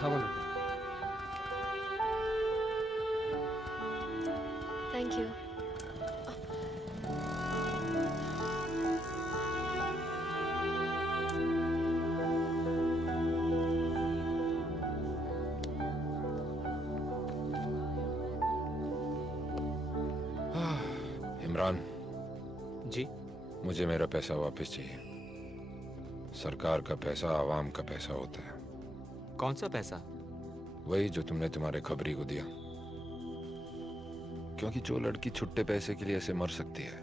₹58। Thank you. Imran ji. मुझे मेरा पैसा वापस चाहिए। सरकार का पैसा आवाम का पैसा होता है। कौन सा पैसा? वही जो तुमने तुम्हारे खबरी को दिया। क्योंकि जो लड़की छुट्टे पैसे के लिए ऐसे मर सकती है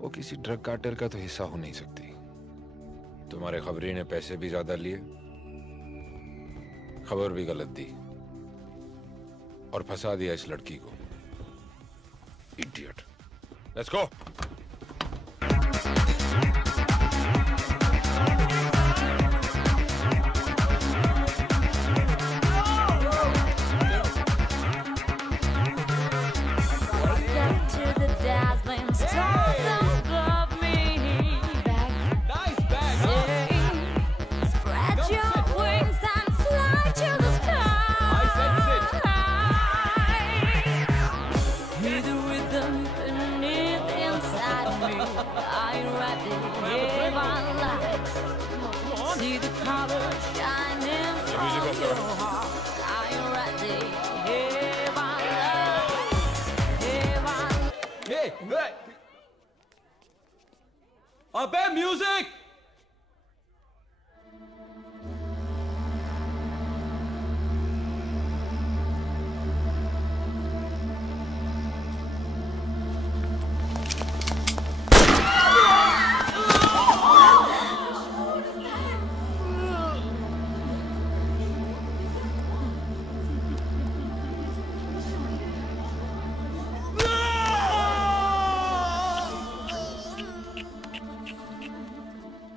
वो किसी ड्रग कार्टेल का तो हिस्सा हो नहीं सकती। तुम्हारे खबरी ने पैसे भी ज्यादा लिए, खबर भी गलत दी और फंसा दिया इस लड़की को। इडियट। Let's go. अबे म्यूजिक!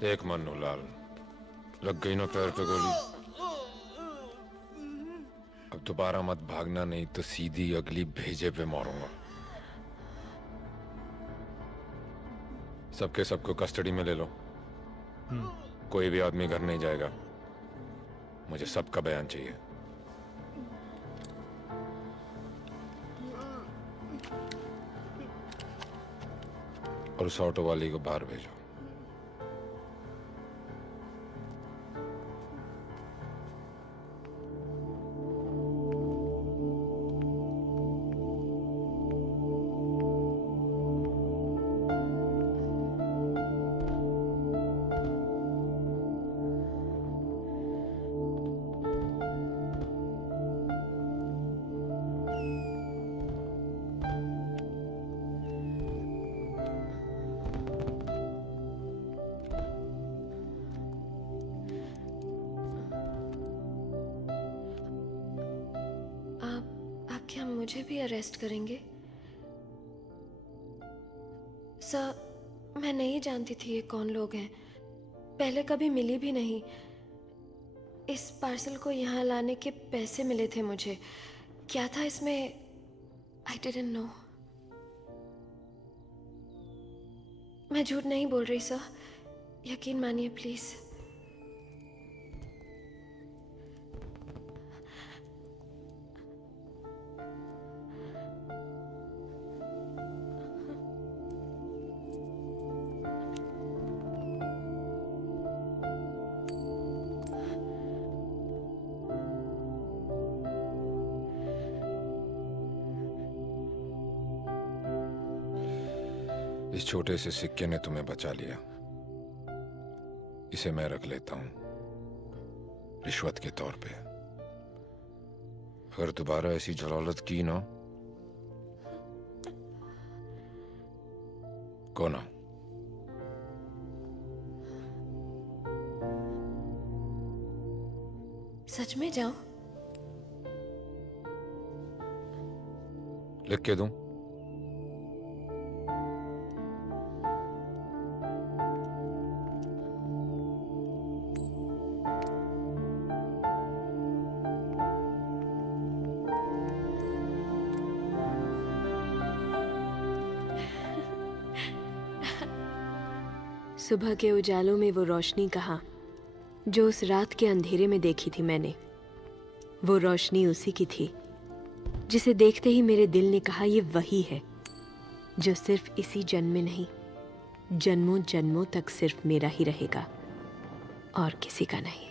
एक मन्नू लाल, लग गई ना पैर पे गोली। अब दोबारा मत भागना, नहीं तो सीधी अगली भेजे पे मारूंगा। सबके सबको कस्टडी में ले लो। कोई भी आदमी घर नहीं जाएगा। मुझे सबका बयान चाहिए। और उस ऑटो वाली को बाहर भेजो। क्या मुझे भी अरेस्ट करेंगे? सर, मैं नहीं जानती थी ये कौन लोग हैं। पहले कभी मिली भी नहीं। इस पार्सल को यहाँ लाने के पैसे मिले थे मुझे। क्या था इसमें? I didn't know. मैं झूठ नहीं बोल रही सर, यकीन मानिए प्लीज। इस छोटे से सिक्के ने तुम्हें बचा लिया। इसे मैं रख लेता हूं रिश्वत के तौर पे। अगर दोबारा ऐसी जलालत की ना, कौन? सच में जाऊं? लिख के दूं? सुबह के उजालों में वो रोशनी कहाँ, जो उस रात के अंधेरे में देखी थी मैंने, वो रोशनी उसी की थी जिसे देखते ही मेरे दिल ने कहा ये वही है जो सिर्फ इसी जन्म में नहीं, जन्मों जन्मों तक सिर्फ मेरा ही रहेगा और किसी का नहीं।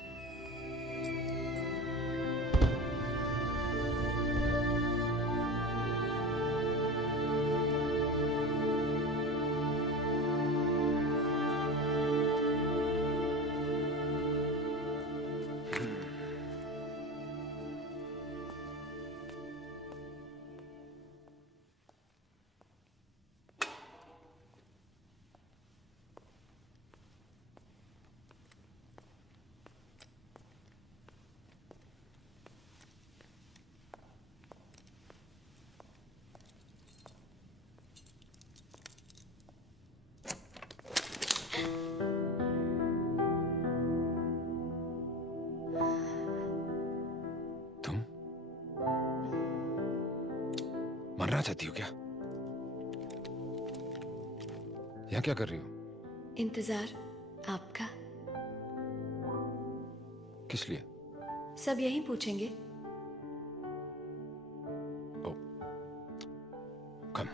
तुम मरना चाहती हो क्या? यहाँ क्या कर रही हो? इंतजार आपका। किस लिए? सब यही पूछेंगे। ओ, कम।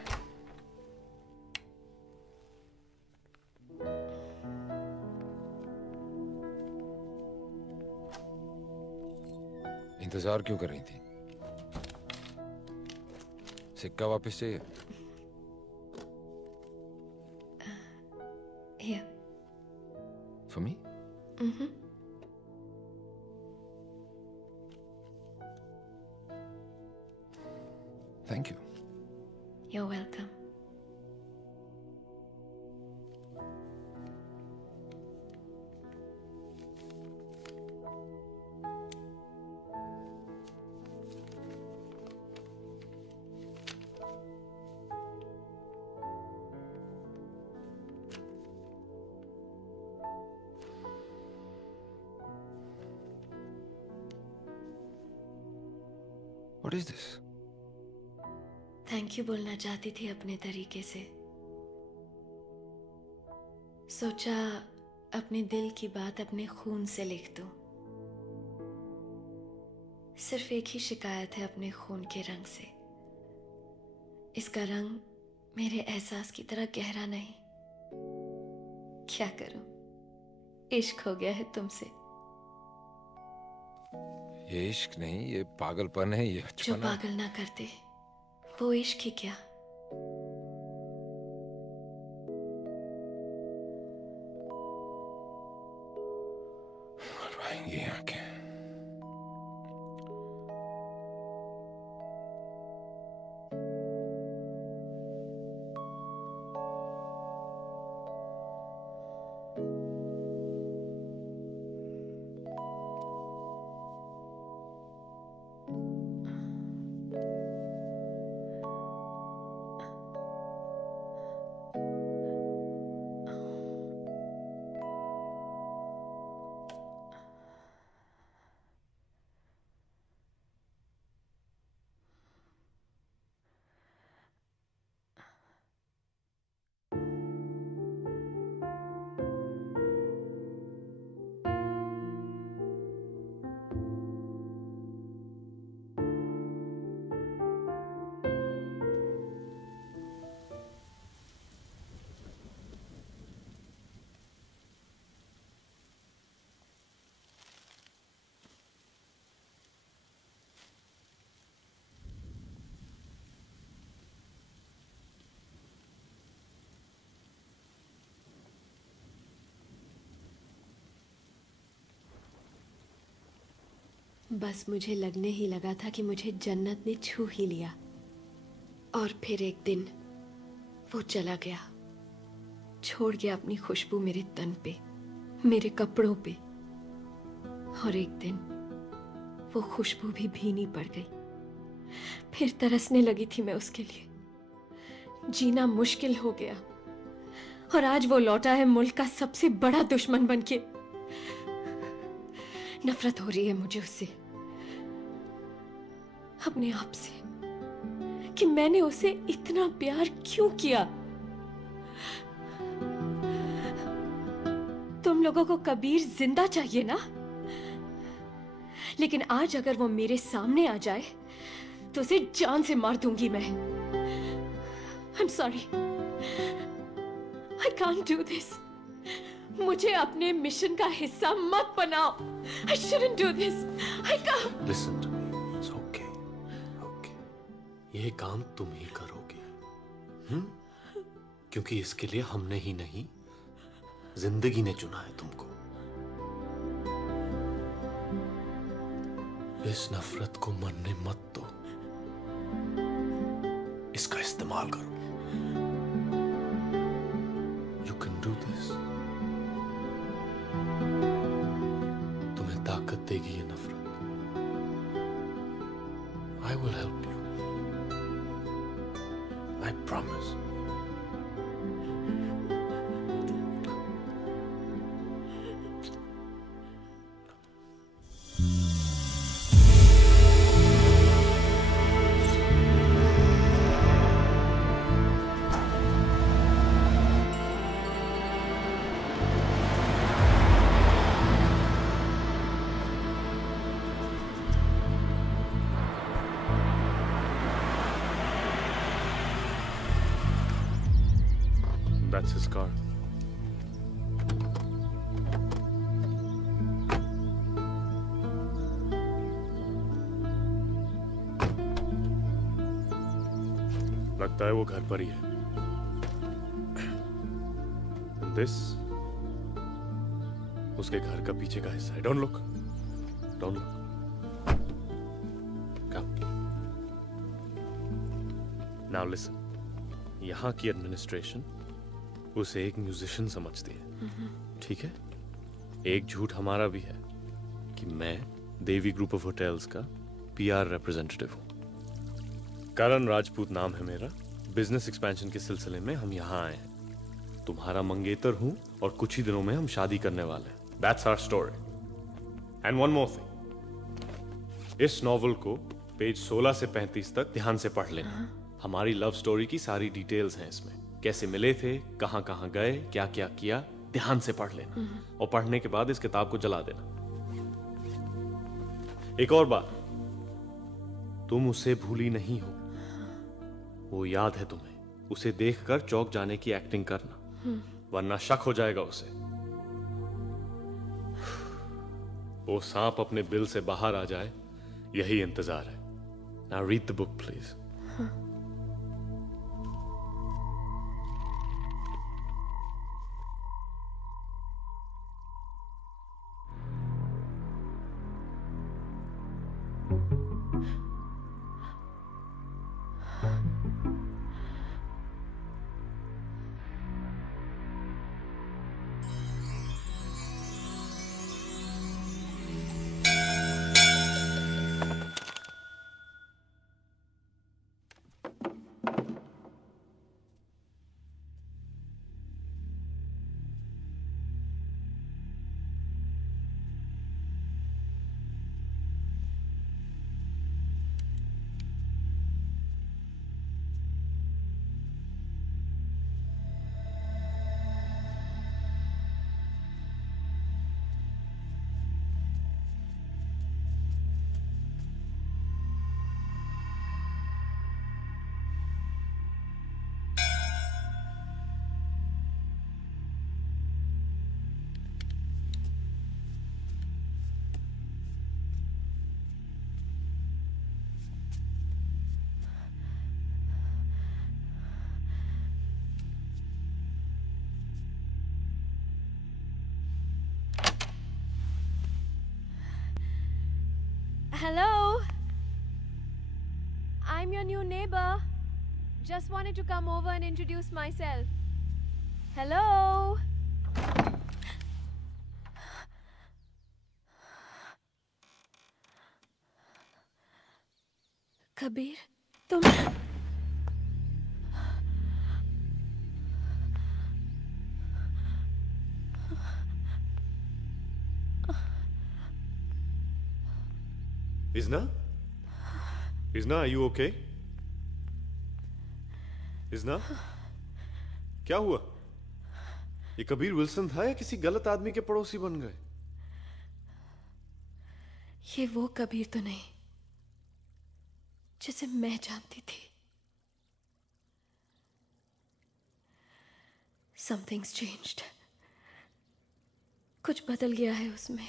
इंतजार क्यों कर रही थी? सिक्का वापस चाहिए? Here. For me? Mm-hmm. Thank you. You're welcome. What is this? Thank you बोलना चाहती थी अपने तरीके से। सोचा अपने दिल की बात अपने खून से लिख दूं। सिर्फ एक ही शिकायत है अपने खून के रंग से। इसका रंग मेरे एहसास की तरह गहरा नहीं। क्या करूं, इश्क हो गया है तुमसे। ये इश्क नहीं, ये पागलपन है, ये जो बचपन है। पागल ना करते वो इश्क ही क्या। मरवाएंगी आंखें। बस मुझे लगने ही लगा था कि मुझे जन्नत ने छू ही लिया। और फिर एक दिन वो चला गया, छोड़ गया अपनी खुशबू मेरे तन पे, मेरे कपड़ों पे। और एक दिन वो खुशबू भी भीनी पड़ गई। फिर तरसने लगी थी मैं उसके लिए। जीना मुश्किल हो गया। और आज वो लौटा है मुल्क का सबसे बड़ा दुश्मन बनके। नफरत हो रही है मुझे उससे, अपने आप से, कि मैंने उसे इतना प्यार क्यों किया। तुम लोगों को कबीर जिंदा चाहिए ना? लेकिन आज अगर वो मेरे सामने आ जाए तो उसे जान से मार दूंगी मैं। I'm sorry. I can't do this. मुझे अपने मिशन का हिस्सा मत बनाओ। I shouldn't do this. I can't. Listen to me. It's okay. Okay. ये काम तुम ही करोगी, क्योंकि इसके लिए हमने ही नहीं, जिंदगी ने चुना है तुमको। इस नफरत को मरने मत दो, इसका इस्तेमाल करो। You can do this. तुम्हें ताकत देगी ये नफरत। I will help you. I promise. That's his car. लगता है वो घर पर ही है। This उसके घर का पीछे का हिस्सा है। Don't look. Don't look. Come. Now listen. यहाँ की एडमिनिस्ट्रेशन उसे एक म्यूजिशियन समझती है, ठीक है? एक झूठ हमारा भी है कि मैं देवी ग्रुप ऑफ होटल्स का पीआर रिप्रेजेंटेटिव हूं। करण राजपूत नाम है मेरा। बिजनेस एक्सपेंशन के सिलसिले में हम यहाँ आए हैं। तुम्हारा मंगेतर हूं और कुछ ही दिनों में हम शादी करने वाले हैं। That's our story. And one more thing. इस नॉवल को पेज 16 से 35 तक ध्यान से पढ़ लेना। हमारी लव स्टोरी की सारी डिटेल्स हैं इसमें। कैसे मिले थे, कहां कहां गए, क्या क्या किया, ध्यान से पढ़ लेना। और पढ़ने के बाद इस किताब को जला देना। एक और बात, तुम उसे भूली नहीं हो, वो याद है तुम्हें। उसे देखकर चौंक जाने की एक्टिंग करना, वरना शक हो जाएगा उसे। वो सांप अपने बिल से बाहर आ जाए, यही इंतजार है। Now read the book, please. Hello. I'm your new neighbor. Just wanted to come over and introduce myself. Hello. Kabir, तुम Isna? Isna, are you okay? Isna? क्या हुआ? ये कबीर विल्सन था या किसी गलत आदमी के पड़ोसी बन गए? ये वो कबीर तो नहीं जिसे मैं जानती थी। Something's changed. कुछ बदल गया है उसमें।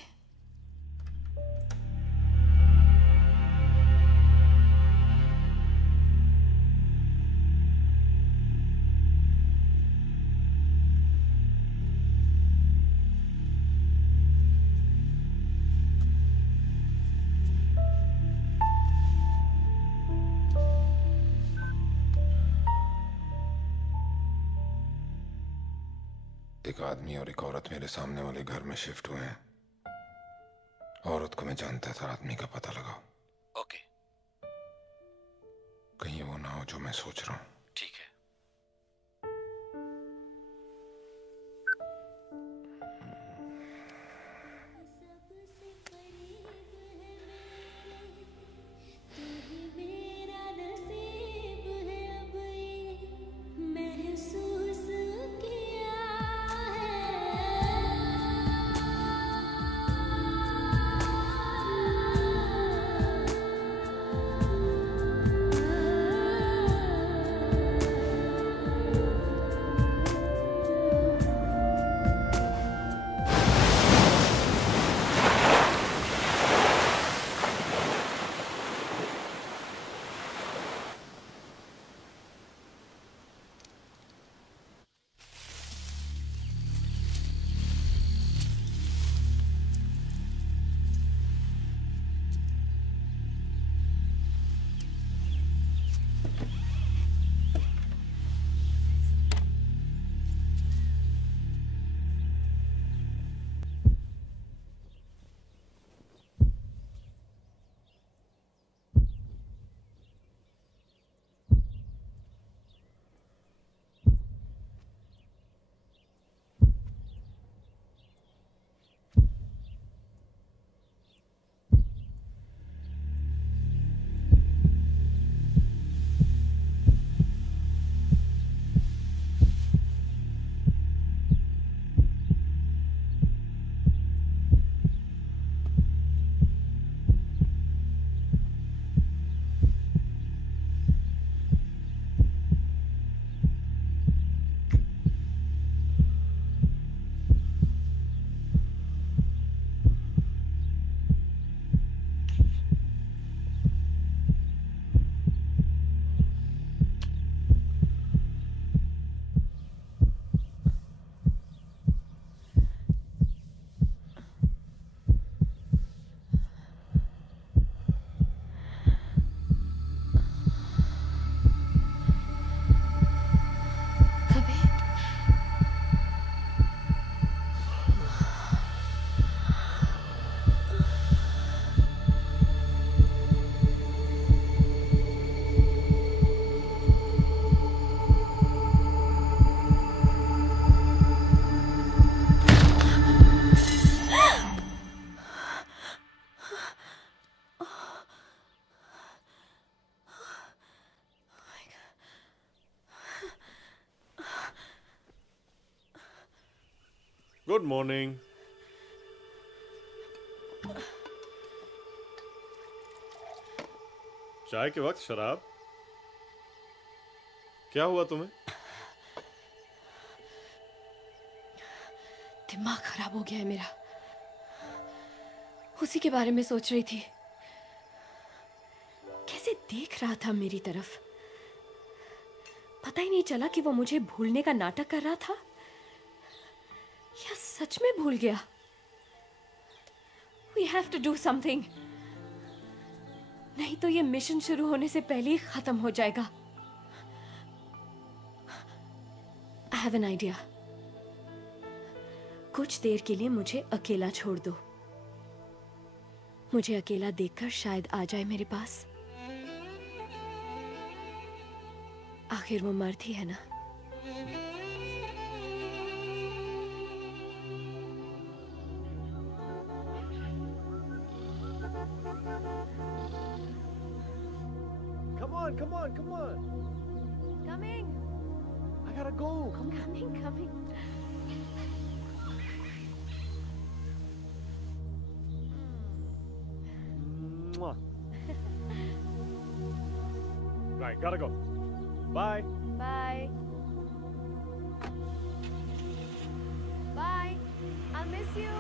एक आदमी और एक औरत मेरे सामने वाले घर में शिफ्ट हुए हैं। औरत को मैं जानता था, आदमी का पता लगाओ। ओके, कहीं वो ना हो जो मैं सोच रहा हूँ। ठीक है। Good morning. चाय के वक्त शराब? क्या हुआ तुम्हें? दिमाग खराब हो गया है मेरा। उसी के बारे में सोच रही थी। कैसे देख रहा था मेरी तरफ। पता ही नहीं चला कि वो मुझे भूलने का नाटक कर रहा था या सच में भूल गया। We have to do something. नहीं तो ये मिशन शुरू होने से पहले ही खत्म हो जाएगा। I have an idea. कुछ देर के लिए मुझे अकेला छोड़ दो। मुझे अकेला देखकर शायद आ जाए मेरे पास। आखिर वो मर्द ही है ना। Come on, come on. Coming. I gotta go. Come on. Coming. Right, gotta go. Bye. Bye. Bye. I'll miss you.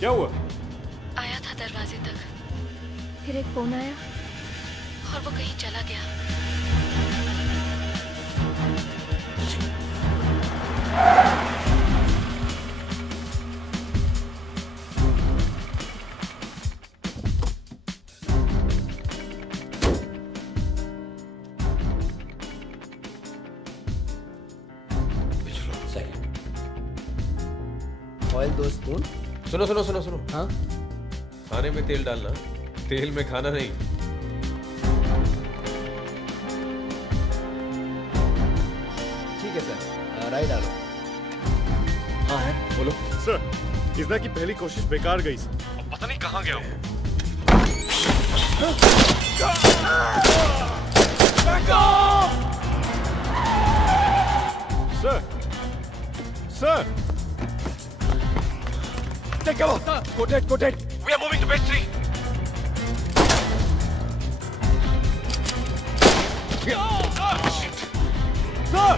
क्या हुआ? आया था दरवाजे तक, फिर एक फोन आया और वो कहीं चला गया। Oil 2 spoon. सुनो सुनो सुनो सुनो, हाँ खाने में तेल डालना, तेल में खाना नहीं। ठीक है सर, राई डालो। हाँ है, बोलो। सर, इजना की पहली कोशिश बेकार गई सर। अब पता नहीं कहाँ गया वो। Sir, sir, Take cover! Go dead, go dead! We are moving to base 3! Sir!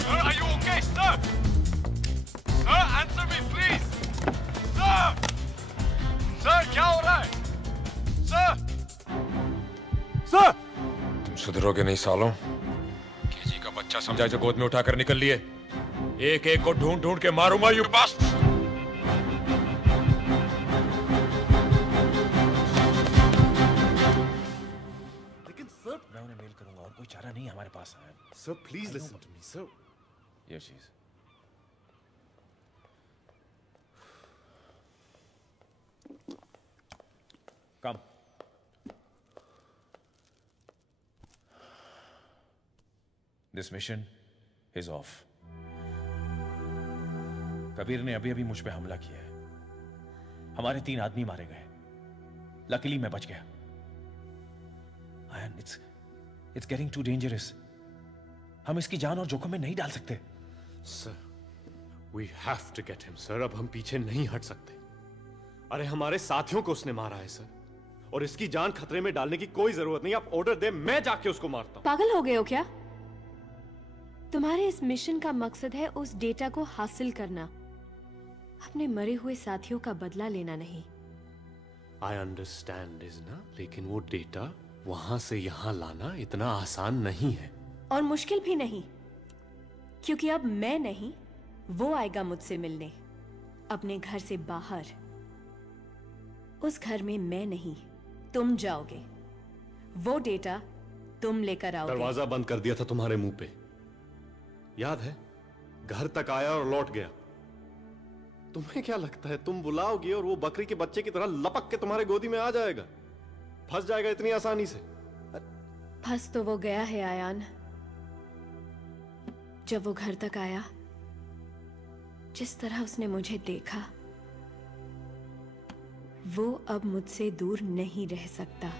Sir, are you okay, sir? Sir, answer me, please! Sir! Sir, क्या हो रहा है? Sir! Sir! तुम सुधरोगे नहीं सालों? केजी का बच्चा समझा जो गोद में उठाकर निकल लिए। एक एक को ढूंढ ढूंढ के मारूंगा यू बस। लेकिन सर, मैं उन्हें मेल करूंगा और कोई चारा नहीं हमारे पास है। Sir, please listen to me, sir. ये चीज कम। This mission is off. Kabir ने अभी अभी मुझ पे हमला किया है। हमारे 3 आदमी मारे गए। लकीली मैं बच गया। And it's getting too dangerous. हम इसकी जान और जोखिम में नहीं डाल सकते। Sir, we have to get him, sir. अब हम पीछे नहीं हट सकते। अरे हमारे साथियों को उसने मारा है सर, और इसकी जान खतरे में डालने की कोई जरूरत नहीं। आप ऑर्डर दे, मैं जाके उसको मारता हूं। पागल हो गए हो क्या? तुम्हारे इस मिशन का मकसद है उस डेटा को हासिल करना, अपने मरे हुए साथियों का बदला लेना नहीं। I understand, इजना, लेकिन वो डेटा वहां से यहां लाना इतना आसान नहीं है। और मुश्किल भी नहीं, क्योंकि अब मैं नहीं, वो आएगा मुझसे मिलने, अपने घर से बाहर। उस घर में मैं नहीं, तुम जाओगे। वो डेटा तुम लेकर आओगे। दरवाजा बंद कर दिया था तुम्हारे मुंह पे, याद है? घर तक आया और लौट गया। तुम्हें क्या लगता है तुम बुलाओगी और वो बकरी के बच्चे की तरह लपक के तुम्हारे गोदी में आ जाएगा, फंस जाएगा इतनी आसानी से? फंस तो वो गया है आयान। जब वो घर तक आया, जिस तरह उसने मुझे देखा, वो अब मुझसे दूर नहीं रह सकता।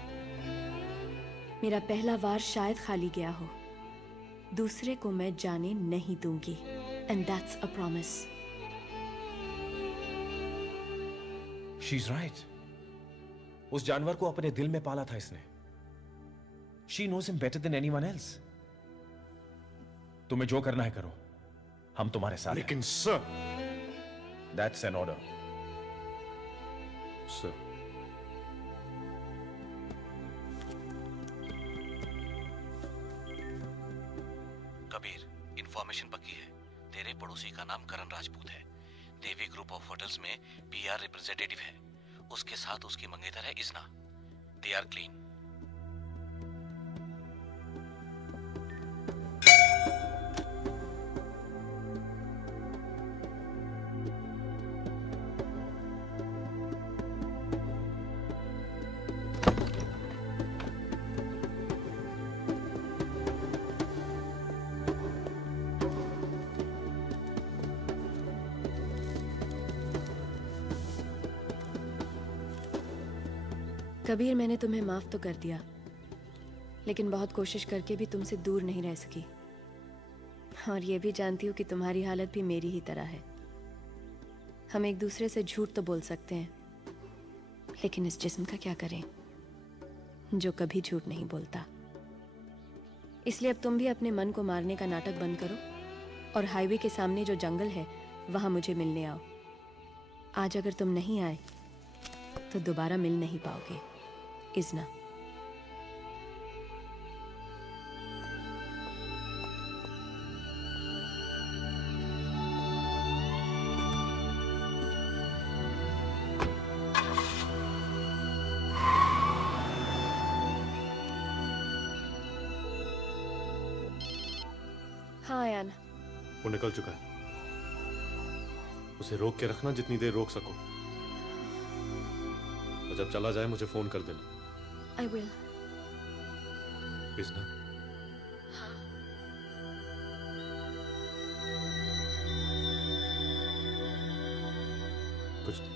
मेरा पहला वार शायद खाली गया हो, दूसरे को मैं जाने नहीं दूंगी। And that's a promise. She is right. उस जानवर को अपने दिल में पाला था इसने। She knows him better than anyone else. तुम्हें जो करना है करो, हम तुम्हारे साथ हैं। लेकिन sir, that's an order. Sir, Kabir, information पक्की है। तेरे पड़ोसी का नाम करण राजपूत है। देवी ग्रुप ऑफ होटल्स में पीआर रिप्रेजेंटेटिव है। उसके साथ उसकी मंगेतर है Izna. They are clean. Kabir, मैंने तुम्हें माफ तो कर दिया, लेकिन बहुत कोशिश करके भी तुमसे दूर नहीं रह सकी। और ये भी जानती हूँ कि तुम्हारी हालत भी मेरी ही तरह है। हम एक दूसरे से झूठ तो बोल सकते हैं, लेकिन इस जिस्म का क्या करें जो कभी झूठ नहीं बोलता। इसलिए अब तुम भी अपने मन को मारने का नाटक बंद करो और हाईवे के सामने जो जंगल है वहां मुझे मिलने आओ। आज अगर तुम नहीं आए तो दोबारा मिल नहीं पाओगे। इजना। हाँ आयान, वो निकल चुका है। उसे रोक के रखना जितनी देर रोक सको, और जब चला जाए मुझे फोन कर देना। I will. इजना, कुछ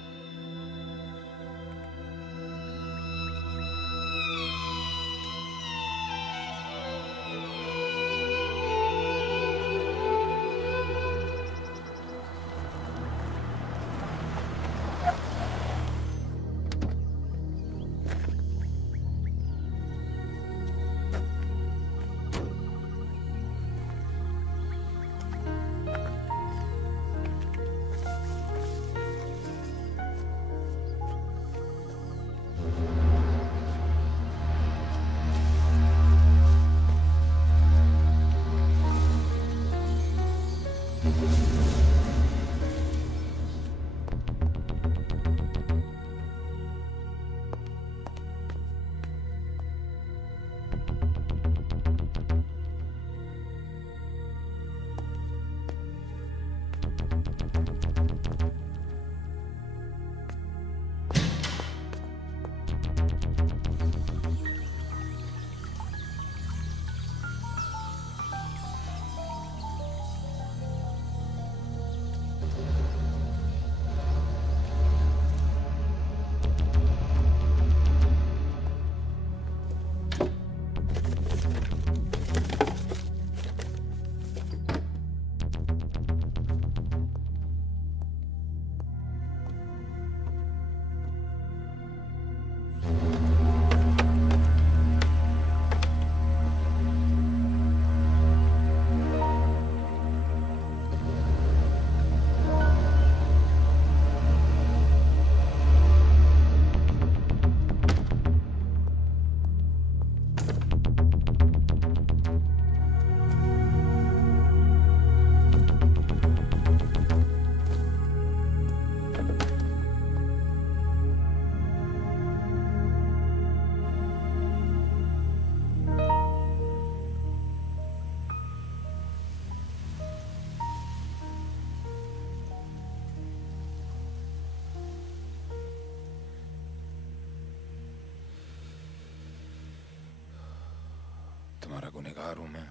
बेकार हूं मैं,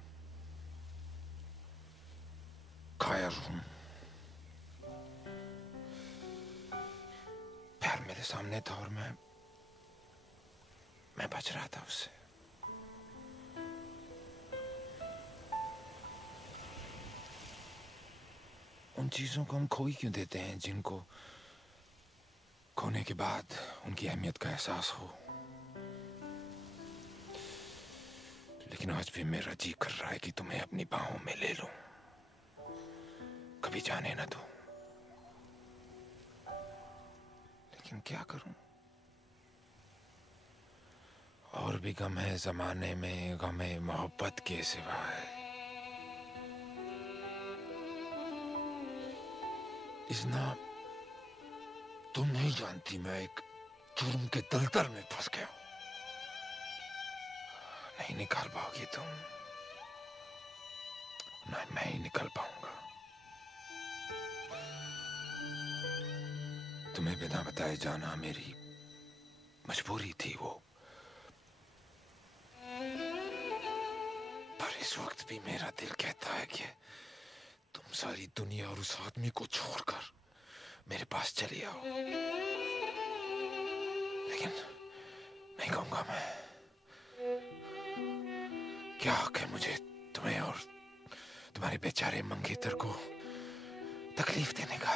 कायर हूं। प्यार मेरे सामने था और मैं बच रहा था उससे। उन चीजों को हम खो ही क्यों देते हैं जिनको खोने के बाद उनकी अहमियत का एहसास हो। लेकिन आज भी मेरा जी कर रहा है कि तुम्हें अपनी बाहों में ले लूं, कभी जाने ना दूं। लेकिन क्या करूं, और भी गम है जमाने में, गमे मोहब्बत के सिवाय। इतना तुम नहीं जानती, मैं एक जुर्म के दलदल में फंस गया हूं। नहीं निकाल पाओगी तुम, ना मैं ही निकल पाऊंगा। तुम्हें बिना बताए जाना मेरी मजबूरी थी वो, पर इस वक्त भी मेरा दिल कहता है कि तुम सारी दुनिया और उस आदमी को छोड़कर मेरे पास चली आओ। लेकिन नहीं कहूंगा मैं। क्या हक है मुझे तुम्हें और तुम्हारे बेचारे मंगेतर को तकलीफ देने का।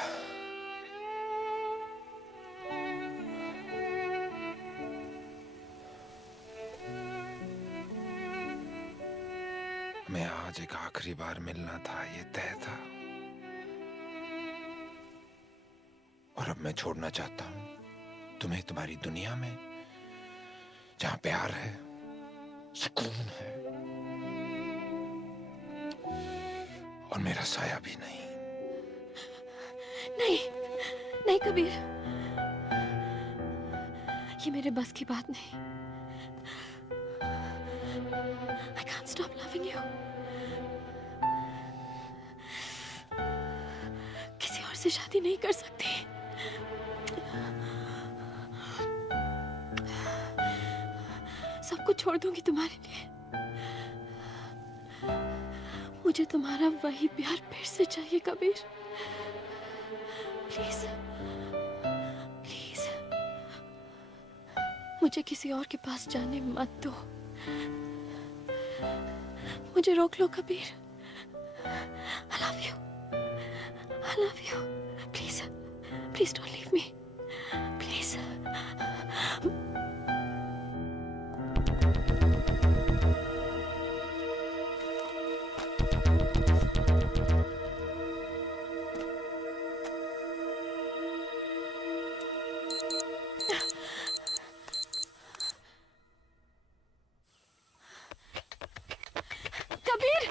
मैं आज एक आखिरी बार मिलना था, ये तय था, और अब मैं छोड़ना चाहता हूं तुम्हें तुम्हारी दुनिया में, जहां प्यार है, सुकून है, और मेरा साया भी नहीं। नहीं, नहीं कबीर, ये मेरे बस की बात नहीं। I can't stop loving you. किसी और से शादी नहीं कर सकती। सब कुछ छोड़ दूंगी तुम्हारे लिए। मुझे तुम्हारा वही प्यार फिर से चाहिए कबीर। प्लीज, प्लीज, मुझे किसी और के पास जाने मत दो। मुझे रोक लो Kabir. I love you. I love you. Please, please don't leave me. Please. Kabir!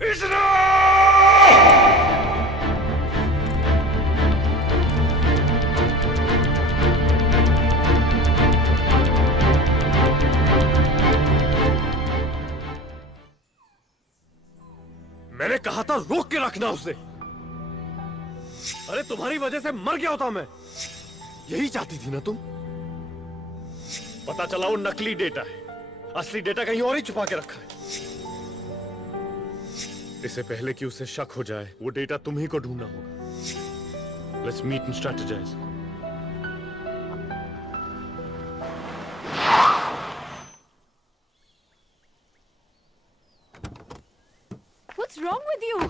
मैंने कहा था रोक के रखना उसे। अरे तुम्हारी वजह से मर गया होता मैं। यही चाहती थी ना तुम? पता चला वो नकली डेटा है, असली डेटा कहीं और ही छुपा के रखा है। इससे पहले कि उसे शक हो जाए, वो डेटा तुम्ही को ढूंढना होगा। Let's meet and strategize. What's wrong with you?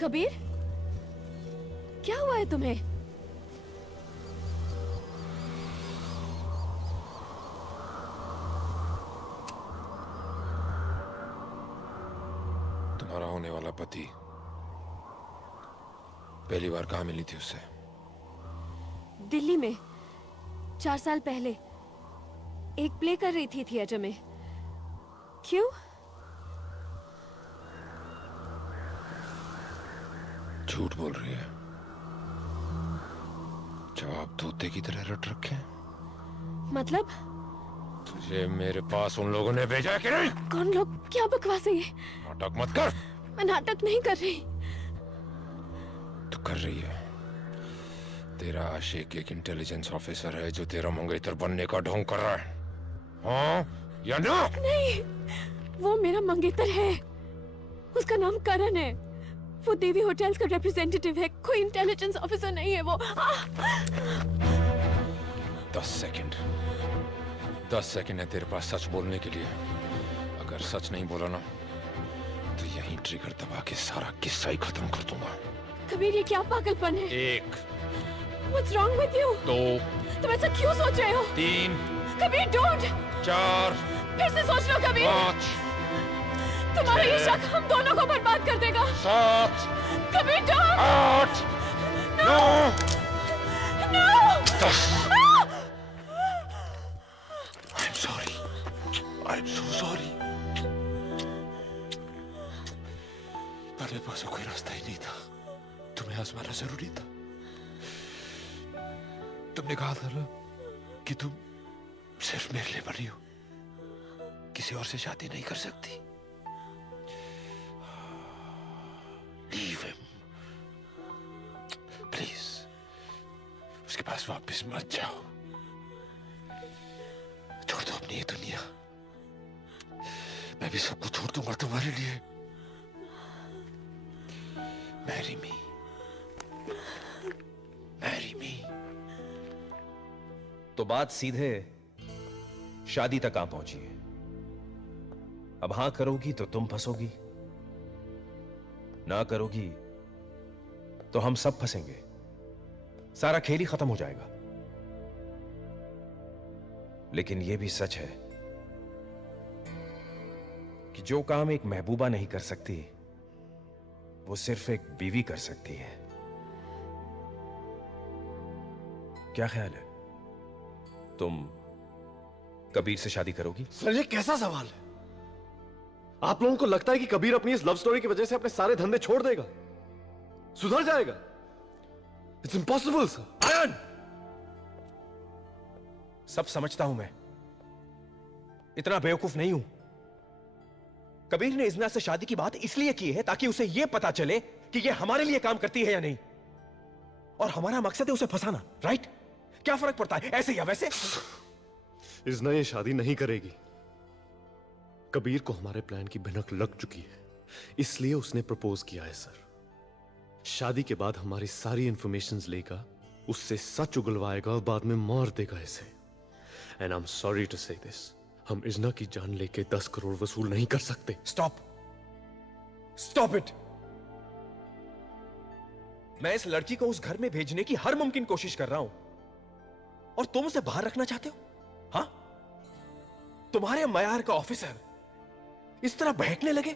Kabir, क्या हुआ है तुम्हें? तुम्हारा होने वाला पति पहली बार कहाँ मिली थी उससे? दिल्ली में 4 साल पहले एक प्ले कर रही थी थिएटर में। क्यों? झूठ बोल रही है। जवाब तोते की तरह रट रखे हैं। मतलब? तुझे मेरे पास उन लोगों ने भेजा है कि नहीं? कौन लोग? क्या बकवास है ये? नाटक मत कर। मैं नाटक नहीं कर रही। तू कर रही है। तेरा आशिक एक इंटेलिजेंस ऑफिसर है जो तेरा मंगेतर बनने का ढोंग कर रहा है। हाँ या ना? नहीं, वो मेरा मंगेतर है। उसका नाम करण है। वो देवी होटल्स का रिप्रेजेंटेटिव है, कोई इंटेलिजेंस ऑफिसर नहीं है वो। 10 सेकंड है तेरे पास सच बोलने के लिए। अगर सच नहीं बोला ना तो यहीं ट्रिगर दबा के सारा किस्सा ही खत्म कर दूंगा। कबीर, ये क्या पागलपन है? 1 What's wrong with you? 2 तुम ऐसा क्यों सोच रहे हो? 3 कबीर, don't! 4 फिर से सोच लो कबीर। 5 तुम्हारा ये शक हम दोनों को बर्बाद कर देगा। 7 Kabir, don't! 8 9 No! 10 I'm sorry. I'm so sorry. मेरे पास कोई रास्ता ही नहीं था। तुम्हें आजमाना जरूरी था। तुमने कहा था ना कि तुम सिर्फ मेरे लिए बनी हो, किसी और से शादी नहीं कर सकती। Leave him. Please. उसके पास वापस मत जाओ। छोड़ दो अपनी ये दुनिया। मैं भी सब कुछ छोड़ दूंगा तुम्हारे लिए। Marry me. Marry me. तो बात सीधे शादी तक आ पहुंची है। अब हां करोगी तो तुम फंसोगी, ना करोगी तो हम सब फंसेंगे। सारा खेल ही खत्म हो जाएगा। लेकिन यह भी सच है कि जो काम एक महबूबा नहीं कर सकती, वो सिर्फ एक बीवी कर सकती है। क्या ख्याल है? तुम कबीर से शादी करोगी? सर, ये कैसा सवाल है? आप लोगों को लगता है कि कबीर अपनी इस लव स्टोरी की वजह से अपने सारे धंधे छोड़ देगा, सुधर जाएगा? It's impossible sir. आयन! सब समझता हूं मैं, इतना बेवकूफ नहीं हूं। कबीर ने इज़ना से शादी की बात इसलिए की है ताकि उसे यह पता चले कि यह हमारे लिए काम करती है या नहीं, और हमारा मकसद है उसे फंसाना। राइट? क्या फर्क पड़ता है ऐसे या वैसे? इज़ना ये शादी नहीं करेगी। कबीर को हमारे प्लान की भनक लग चुकी है, इसलिए उसने प्रपोज किया है सर। शादी के बाद हमारी सारी इंफॉर्मेशंस लेगा, उससे सच उगलवाएगा और बाद में मार देगा इसे। And I am sorry to say this, हम इज़ना की जान लेके 10 करोड़ वसूल नहीं कर सकते। Stop, stop it. मैं इस लड़की को उस घर में भेजने की हर मुमकिन कोशिश कर रहा हूं, और तुम उसे बाहर रखना चाहते हो? हाँ? तुम्हारे मयार का ऑफिसर इस तरह बहकने लगे?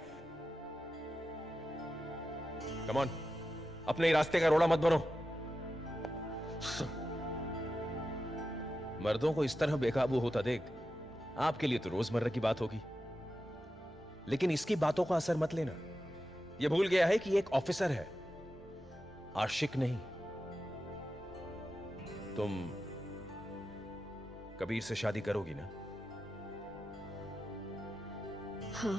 कम ऑन, अपने रास्ते का रोड़ा मत बनो। मर्दों को इस तरह बेकाबू होता देख आपके लिए तो रोजमर्रा की बात होगी, लेकिन इसकी बातों का असर मत लेना। यह भूल गया है कि ये एक ऑफिसर है, आशिक नहीं। तुम कबीर से शादी करोगी ना? हाँ।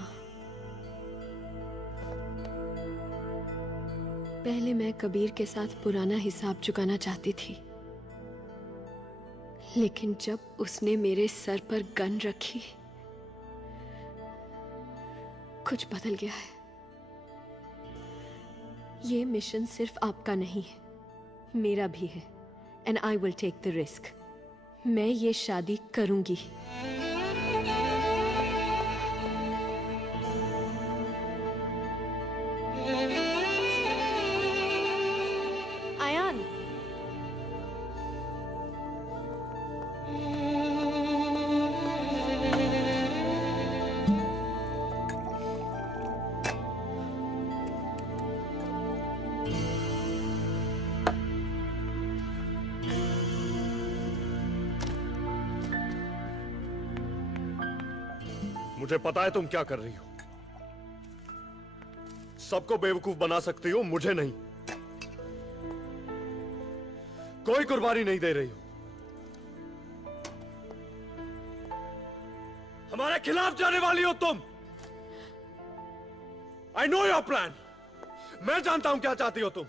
पहले मैं कबीर के साथ पुराना हिसाब चुकाना चाहती थी, लेकिन जब उसने मेरे सर पर गन रखी, कुछ बदल गया है। ये मिशन सिर्फ आपका नहीं है, मेरा भी है। And I will take the risk. मैं ये शादी करूंगी। आयान, मुझे पता है तुम क्या कर रही हो। सबको बेवकूफ बना सकती हो, मुझे नहीं। कोई कुर्बानी नहीं दे रही हो। हमारे खिलाफ जाने वाली हो तुम। I know your plan. मैं जानता हूं क्या चाहती हो तुम।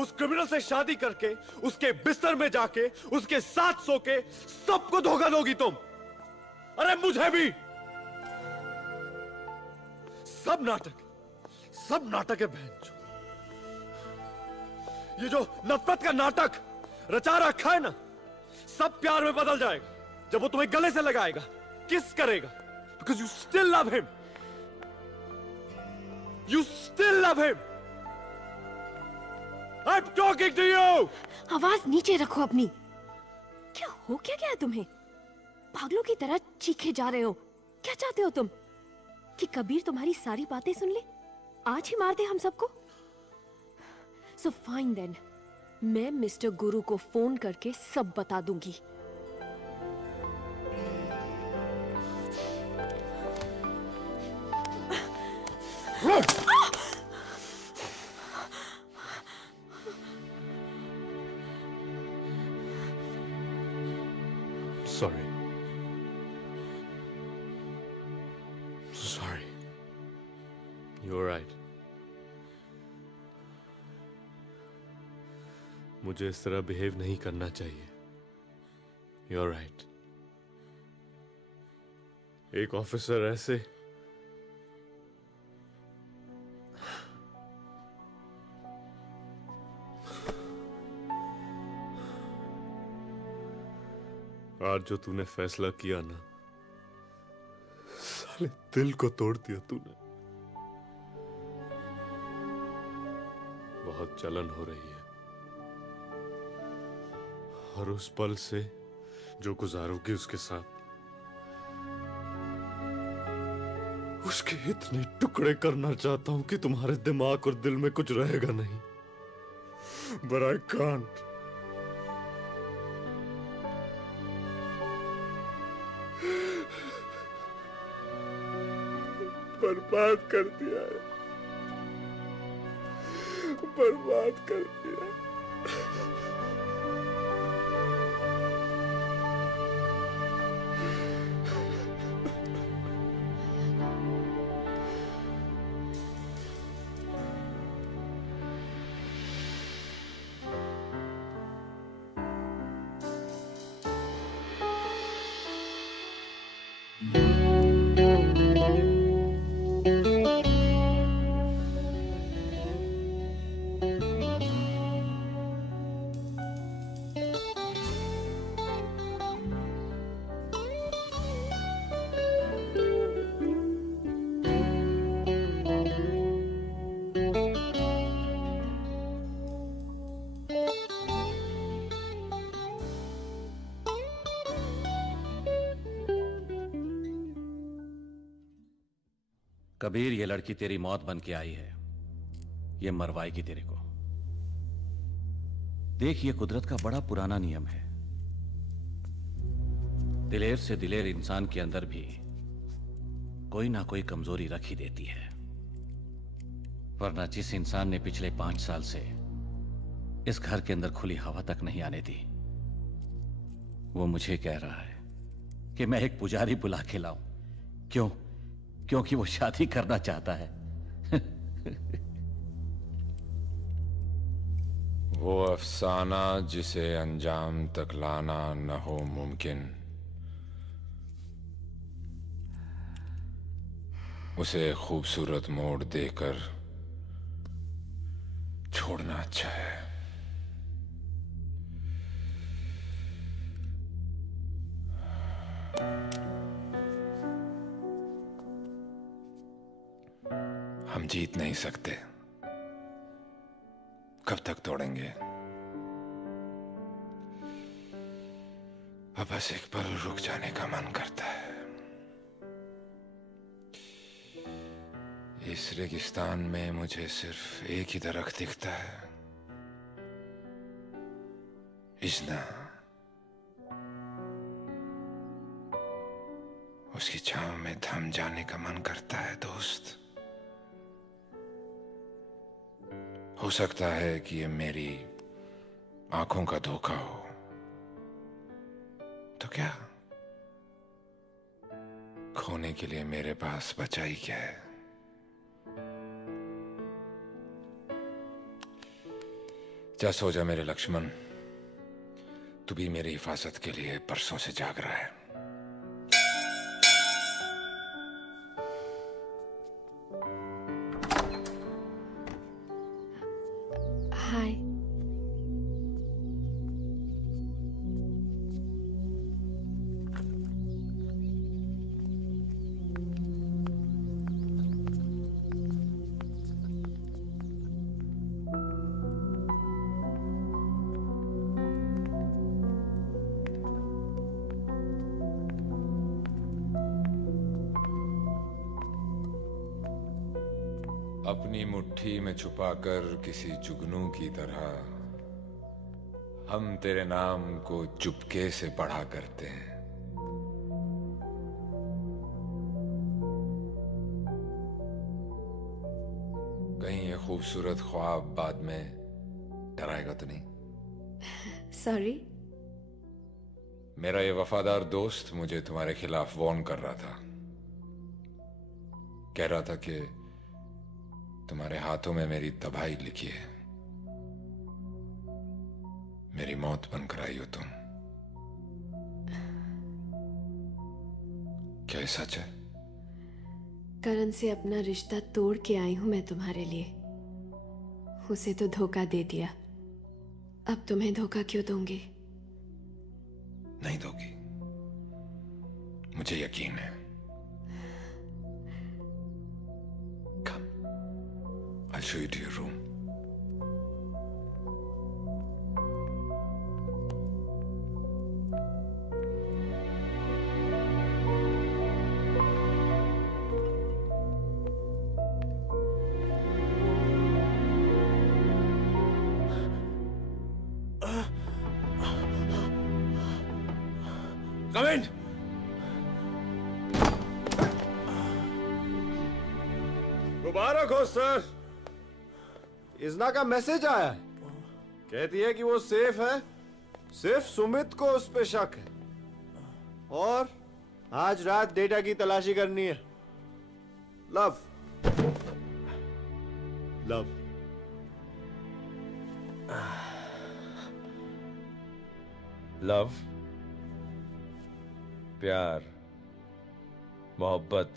उस क्रिमिनल से शादी करके, उसके बिस्तर में जाके, उसके साथ सो के सबको धोखा दोगी तुम। अरे मुझे भी। सब नाटक है बहन। ये जो नफरत का नाटक रचा रखा है ना, सब प्यार में बदल जाएगा जब वो तुम्हें गले से लगाएगा, किस करेगा। Because you still love him. You still love him. I am talking to you. आवाज नीचे रखो अपनी। क्या हो क्या गया तुम्हें? पागलों की तरह चीखे जा रहे हो। क्या चाहते हो तुम? कि कबीर तुम्हारी सारी बातें सुन ले, आज ही मार दे हम सबको? सो फाइन देन, मैं मिस्टर गुरु को फोन करके सब बता दूंगी। Sorry. You're right. मुझे इस तरह बिहेव नहीं करना चाहिए। You're right. एक ऑफिसर ऐसे आज जो तूने फैसला किया ना, साले दिल को तोड़ दिया तूने। बहुत जलन हो रही है, और उस पल से जो गुजारोगी उसके साथ, उसके इतने टुकड़े करना चाहता हूं कि तुम्हारे दिमाग और दिल में कुछ रहेगा नहीं। But I can't. बर्बाद कर दिया है, बर्बाद कर दिया। कबीर, ये लड़की तेरी मौत बन के आई है, ये मरवाएगी तेरे को। देख, ये कुदरत का बड़ा पुराना नियम है। दिलेर से दिलेर इंसान के अंदर भी कोई ना कोई कमजोरी रख ही देती है, वरना जिस इंसान ने पिछले 5 साल से इस घर के अंदर खुली हवा तक नहीं आने दी, वो मुझे कह रहा है कि मैं एक पुजारी बुला के लाऊं। क्यों? क्योंकि वो शादी करना चाहता है। वो अफसाना जिसे अंजाम तक लाना न हो मुमकिन, उसे खूबसूरत मोड़ देकर छोड़ना अच्छा है। हम जीत नहीं सकते, कब तक तोड़ेंगे? अब बस एक पल रुक जाने का मन करता है। इस रेगिस्तान में मुझे सिर्फ एक ही दरख्त दिखता है, इजना। उसकी छांव में थम जाने का मन करता है दोस्त। हो सकता है कि ये मेरी आंखों का धोखा हो, तो क्या? खोने के लिए मेरे पास बचा ही क्या है? जा सो जा मेरे लक्ष्मण, तू भी मेरी हिफाजत के लिए परसों से जाग रहा है। हाय। अपनी मुट्ठी में छुपाकर किसी जुगनू की तरह हम तेरे नाम को चुपके से पढ़ा करते हैं। कहीं ये खूबसूरत ख्वाब बाद में डराएगा तो नहीं? सॉरी। मेरा ये वफादार दोस्त मुझे तुम्हारे खिलाफ वार्न कर रहा था। कह रहा था कि तुम्हारे हाथों में मेरी तबाही लिखी है, मेरी मौत बनकर आई हो तुम। क्या ये सच है? करण से अपना रिश्ता तोड़ के आई हूं मैं तुम्हारे लिए। उसे तो धोखा दे दिया, अब तुम्हें धोखा क्यों दूंगी? नहीं दोगी, मुझे यकीन है। I'll show you to your room. Come in. मुबारक हो सर। इजना का मैसेज आया है, कहती है कि वो सेफ है, सिर्फ सुमित को उस पे शक है, और आज रात डेटा की तलाशी करनी है। लव लव लव, प्यार, मोहब्बत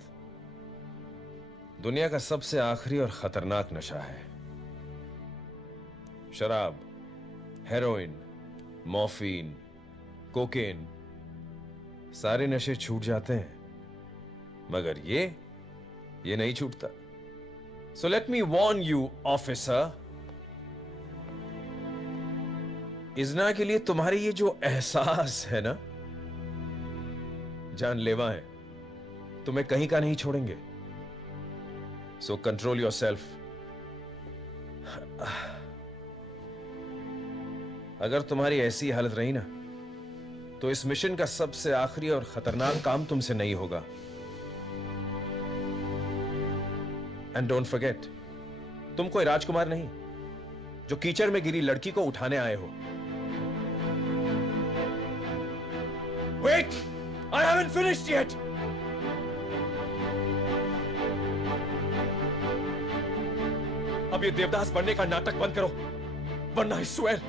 दुनिया का सबसे आखिरी और खतरनाक नशा है। शराब, हेरोइन, मॉर्फिन, कोकेन, सारे नशे छूट जाते हैं, मगर ये नहीं छूटता। So let me warn you officer, Izna के लिए तुम्हारे ये जो एहसास है ना, जानलेवा है, तुम्हें कहीं का नहीं छोड़ेंगे। So control yourself. अगर तुम्हारी ऐसी हालत रही ना, तो इस मिशन का सबसे आखिरी और खतरनाक काम तुमसे नहीं होगा। एंड डोंट फॉरगेट, तुम कोई राजकुमार नहीं जो कीचड़ में गिरी लड़की को उठाने आए हो। Wait, I haven't finished yet. अब ये देवदास बनने का नाटक बंद करो, वरना आई स्वेयर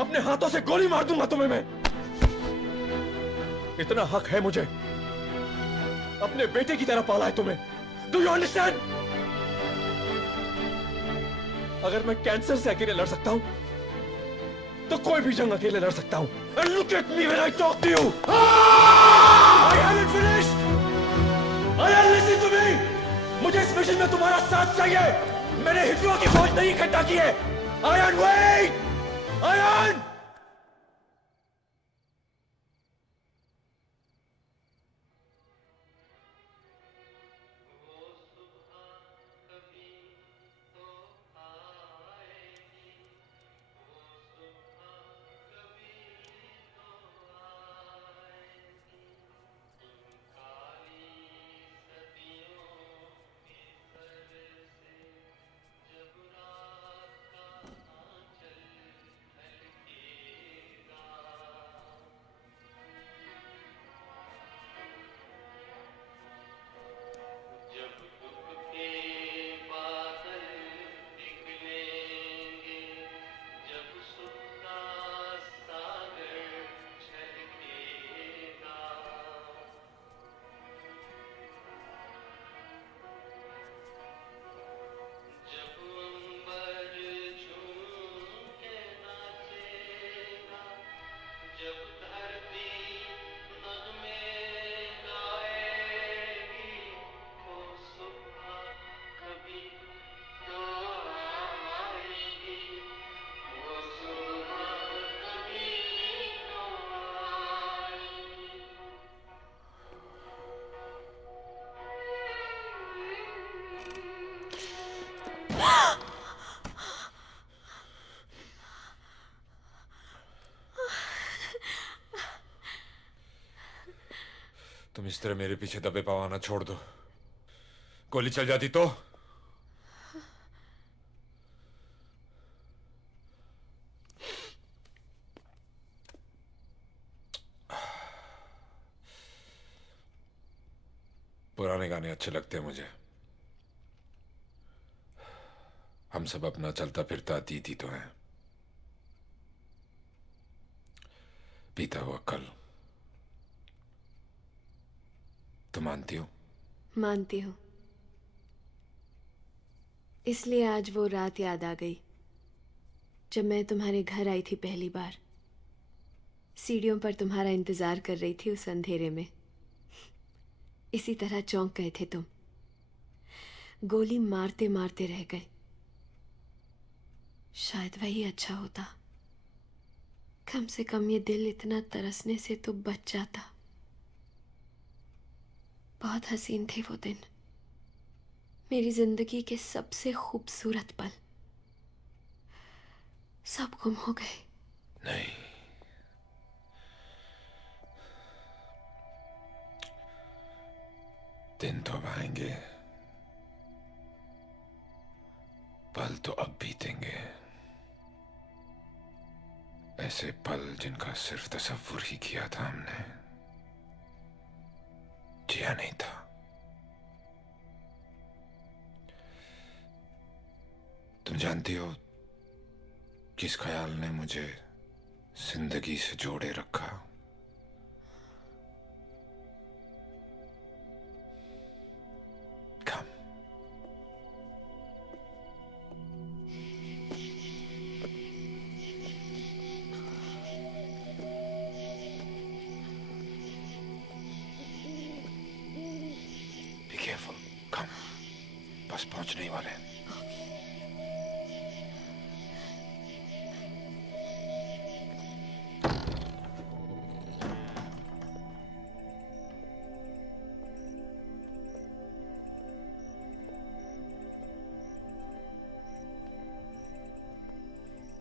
अपने हाथों से गोली मार दूंगा तुम्हें मैं। इतना हक है मुझे, अपने बेटे की तरह पाला है तुम्हें। Do you understand? अगर मैं कैंसर से अकेले लड़ सकता हूं तो कोई भी जंग अकेले लड़ सकता हूं। And look at me when I talk to you. I haven't finished. Ayan, listen to me. मुझे इस मिशन में तुम्हारा साथ चाहिए। मैंने हिटलर की फौज नहीं इकट्ठा की है। Ayan, wait. Ayan. तुम इस तरह मेरे पीछे दबे पवाना छोड़ दो। गोली चल जाती तो? पुराने गाने अच्छे लगते हैं मुझे। हम सब अपना चलता फिरता अतीत ही तो हैं। बीता हुआ कल। तुम मानती हो? मानती हूँ। इसलिए आज वो रात याद आ गई जब मैं तुम्हारे घर आई थी पहली बार। सीढ़ियों पर तुम्हारा इंतजार कर रही थी उस अंधेरे में। इसी तरह चौंक गए थे तुम। गोली मारते मारते रह गए। शायद वही अच्छा होता। कम से कम ये दिल इतना तरसने से तो बच जाता। बहुत हसीन थे वो दिन। मेरी जिंदगी के सबसे खूबसूरत पल सब गुम हो गए। नहीं, दिन तो अब आएंगे, पल तो अब बीतेंगे। ऐसे पल जिनका सिर्फ तसव्वुर ही किया था हमने, जिया नहीं था। तुम जानती हो किस ख्याल ने मुझे जिंदगी से जोड़े रखा? कम। Be careful. Come. बस पहुंचने ही वाले हैं।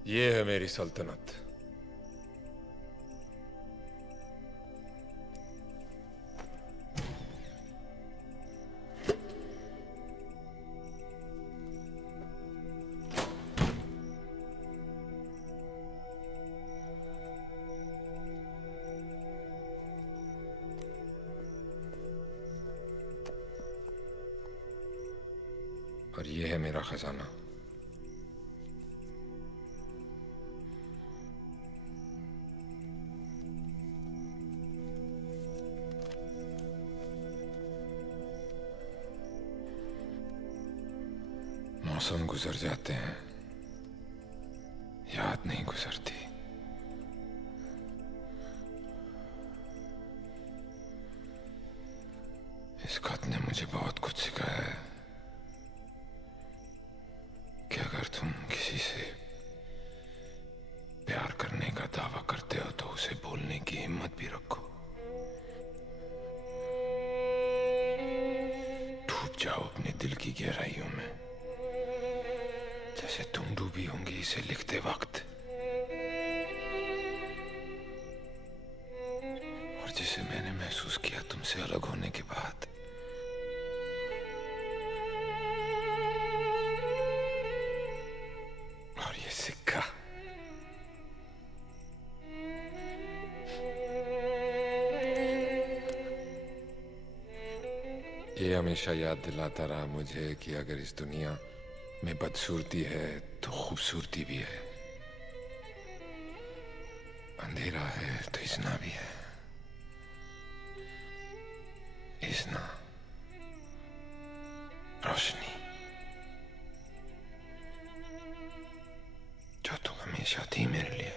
ये है मेरी सल्तनत। और ये है मेरा खजाना। मौसम गुजर जाते हैं, याद नहीं गुजरती। इस खत ने मुझे बहुत कुछ सिखाया है कि अगर तुम किसी से प्यार करने का दावा करते हो तो उसे बोलने की हिम्मत भी रखो। डूब जाओ अपने दिल की गहराइयों में, जैसे तुम डूबी होंगी इसे लिखते वक्त, और जिसे मैंने महसूस किया तुमसे अलग होने के बाद। और ये सिक्का, ये हमेशा याद दिलाता रहा मुझे कि अगर इस दुनिया में बदसूरती है तो खूबसूरती भी है, अंधेरा है तो इज़्ना भी है। इज़्ना, रोशनी, जो तुम हमेशा थी मेरे लिए।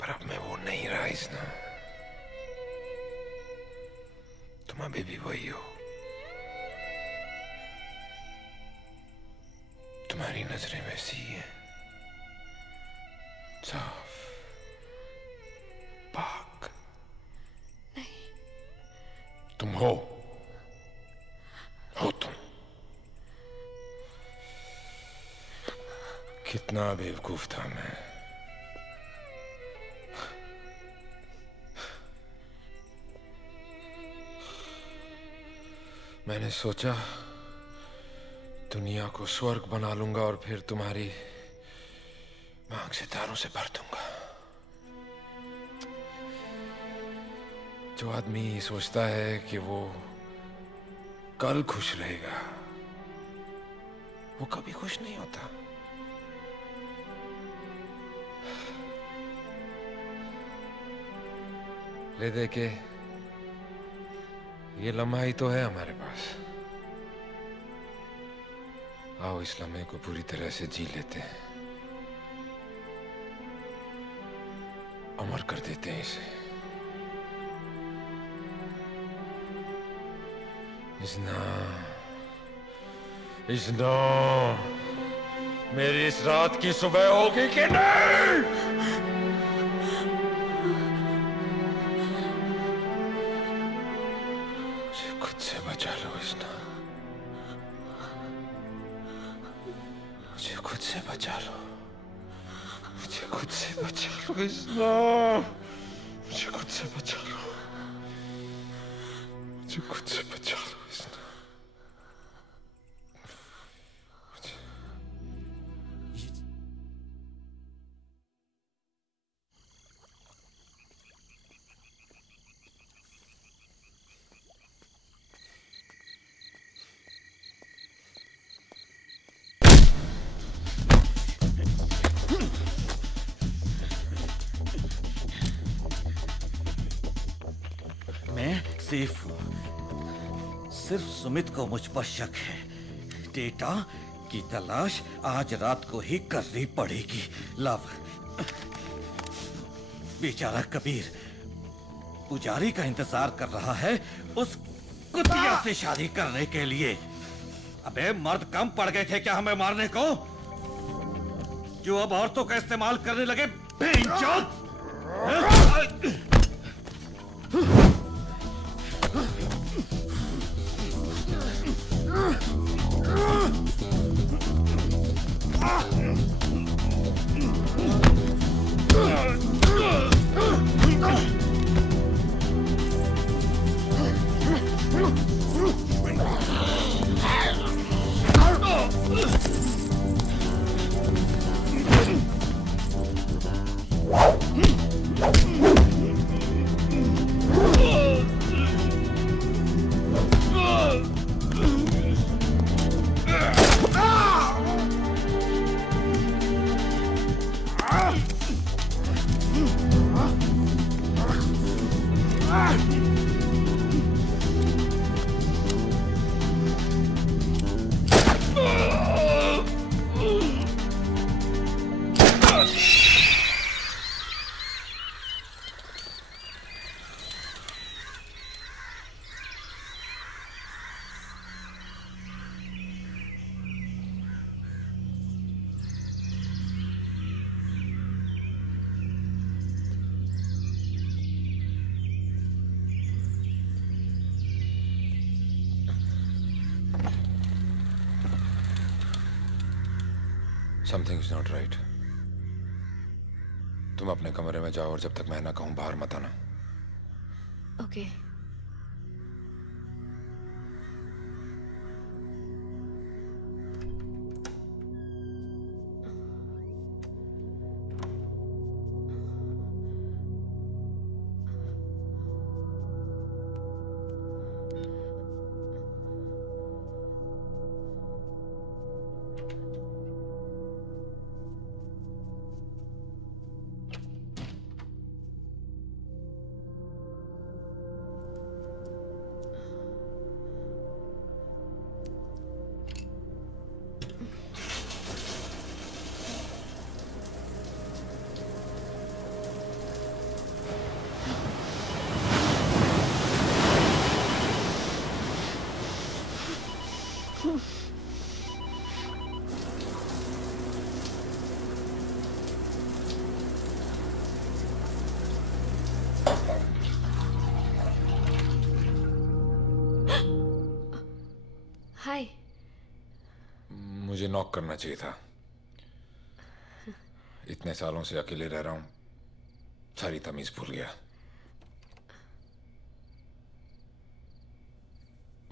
पर अब मैं वो नहीं रहा इज़्ना, तुम अभी भी वही हो। तुम्हारी नजरें वैसी ही हैं, साफ, पाक। नहीं, तुम हो तुम। कितना बेवकूफ था मैं। मैंने सोचा दुनिया को स्वर्ग बना लूंगा और फिर तुम्हारी मांग सितारों से भर दूंगा। जो आदमी सोचता है कि वो कल खुश रहेगा, वो कभी खुश नहीं होता। ले दे के ये लम्हा ही तो है हमारे पास। आओ इस लम्हे को पूरी तरह से जी लेते हैं, अमर कर देते हैं इसे। इज़्ना, इज़्ना, मेरी इस रात की सुबह होगी कि नहीं? बचा लो इज़्ना, मुझे खुद से बचा लो, मुझे खुद से बचा लो इज़्ना, मुझे खुद से बचा लो, मुझे खुद से बचा लो इज़्ना। सेफ हूं। सिर्फ सुमित को मुझ पर शक है। डेटा की तलाश आज रात को ही करनी पड़ेगी। लव, बेचारा कबीर पुजारी का इंतजार कर रहा है उस कुतिया से शादी करने के लिए। अबे मर्द कम पड़ गए थे क्या हमें मारने को, जो अब औरतों का इस्तेमाल करने लगे? बेइज्जत! Something is not right. तुम अपने कमरे में जाओ और जब तक मैं ना कहूं बाहर मत आना। ओके। हाय। मुझे नॉक करना चाहिए था। इतने सालों से अकेले रह रहा हूं, सारी तमीज भूल गया।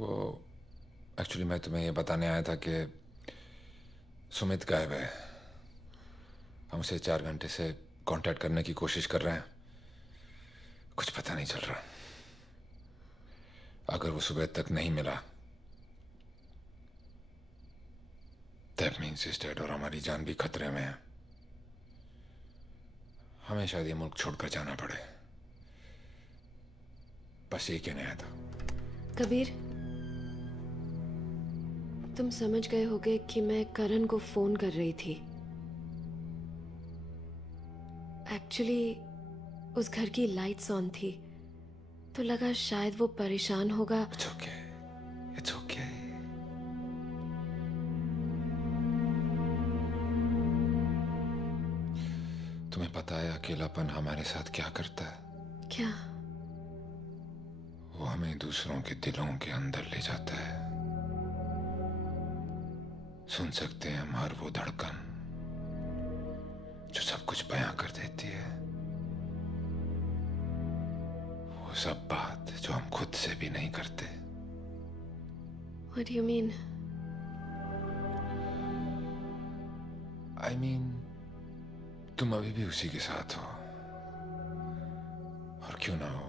वो एक्चुअली मैं तुम्हें ये बताने आया था कि सुमित गायब है। हम उसे 4 घंटे से कांटेक्ट करने की कोशिश कर रहे हैं, कुछ पता नहीं चल रहा। अगर वो सुबह तक नहीं मिला That means he's dead और हमारी जान भी खतरे में है। हमें शायद ये मुल्क छोड़कर जाना पड़े। बस ये कहने आया था। कबीर, तुम समझ गए होगे कि मैं करण को फोन कर रही थी। एक्चुअली उस घर की लाइट्स ऑन थी, तो लगा शायद वो परेशान होगा। It's okay. It's okay. तुम्हें पता है अकेलापन हमारे साथ क्या करता है? क्या? वो हमें दूसरों के दिलों के अंदर ले जाता है। सुन सकते हैं हम हर वो धड़कन जो सब कुछ बयां कर देती है, वो सब बात जो हम खुद से भी नहीं करते। What do you mean? I mean, तुम अभी भी उसी के साथ हो, और क्यों ना हो।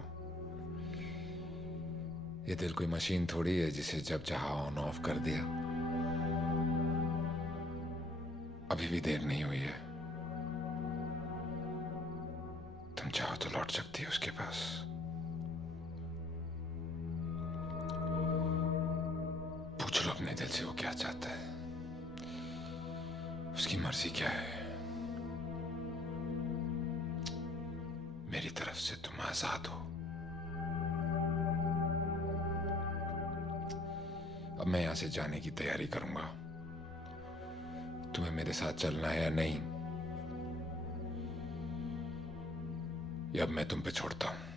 ये दिल कोई मशीन थोड़ी है जिसे जब चाहा ऑन ऑफ कर दिया। अभी भी देर नहीं हुई है। तुम चाहो तो लौट सकती हो उसके पास। पूछ लो अपने दिल से वो क्या चाहता है, उसकी मर्जी क्या है। मेरी तरफ से तुम आजाद हो। अब मैं यहां से जाने की तैयारी करूंगा। तुम्हें मेरे साथ चलना है या नहीं, ये अब मैं तुम पे छोड़ता हूं।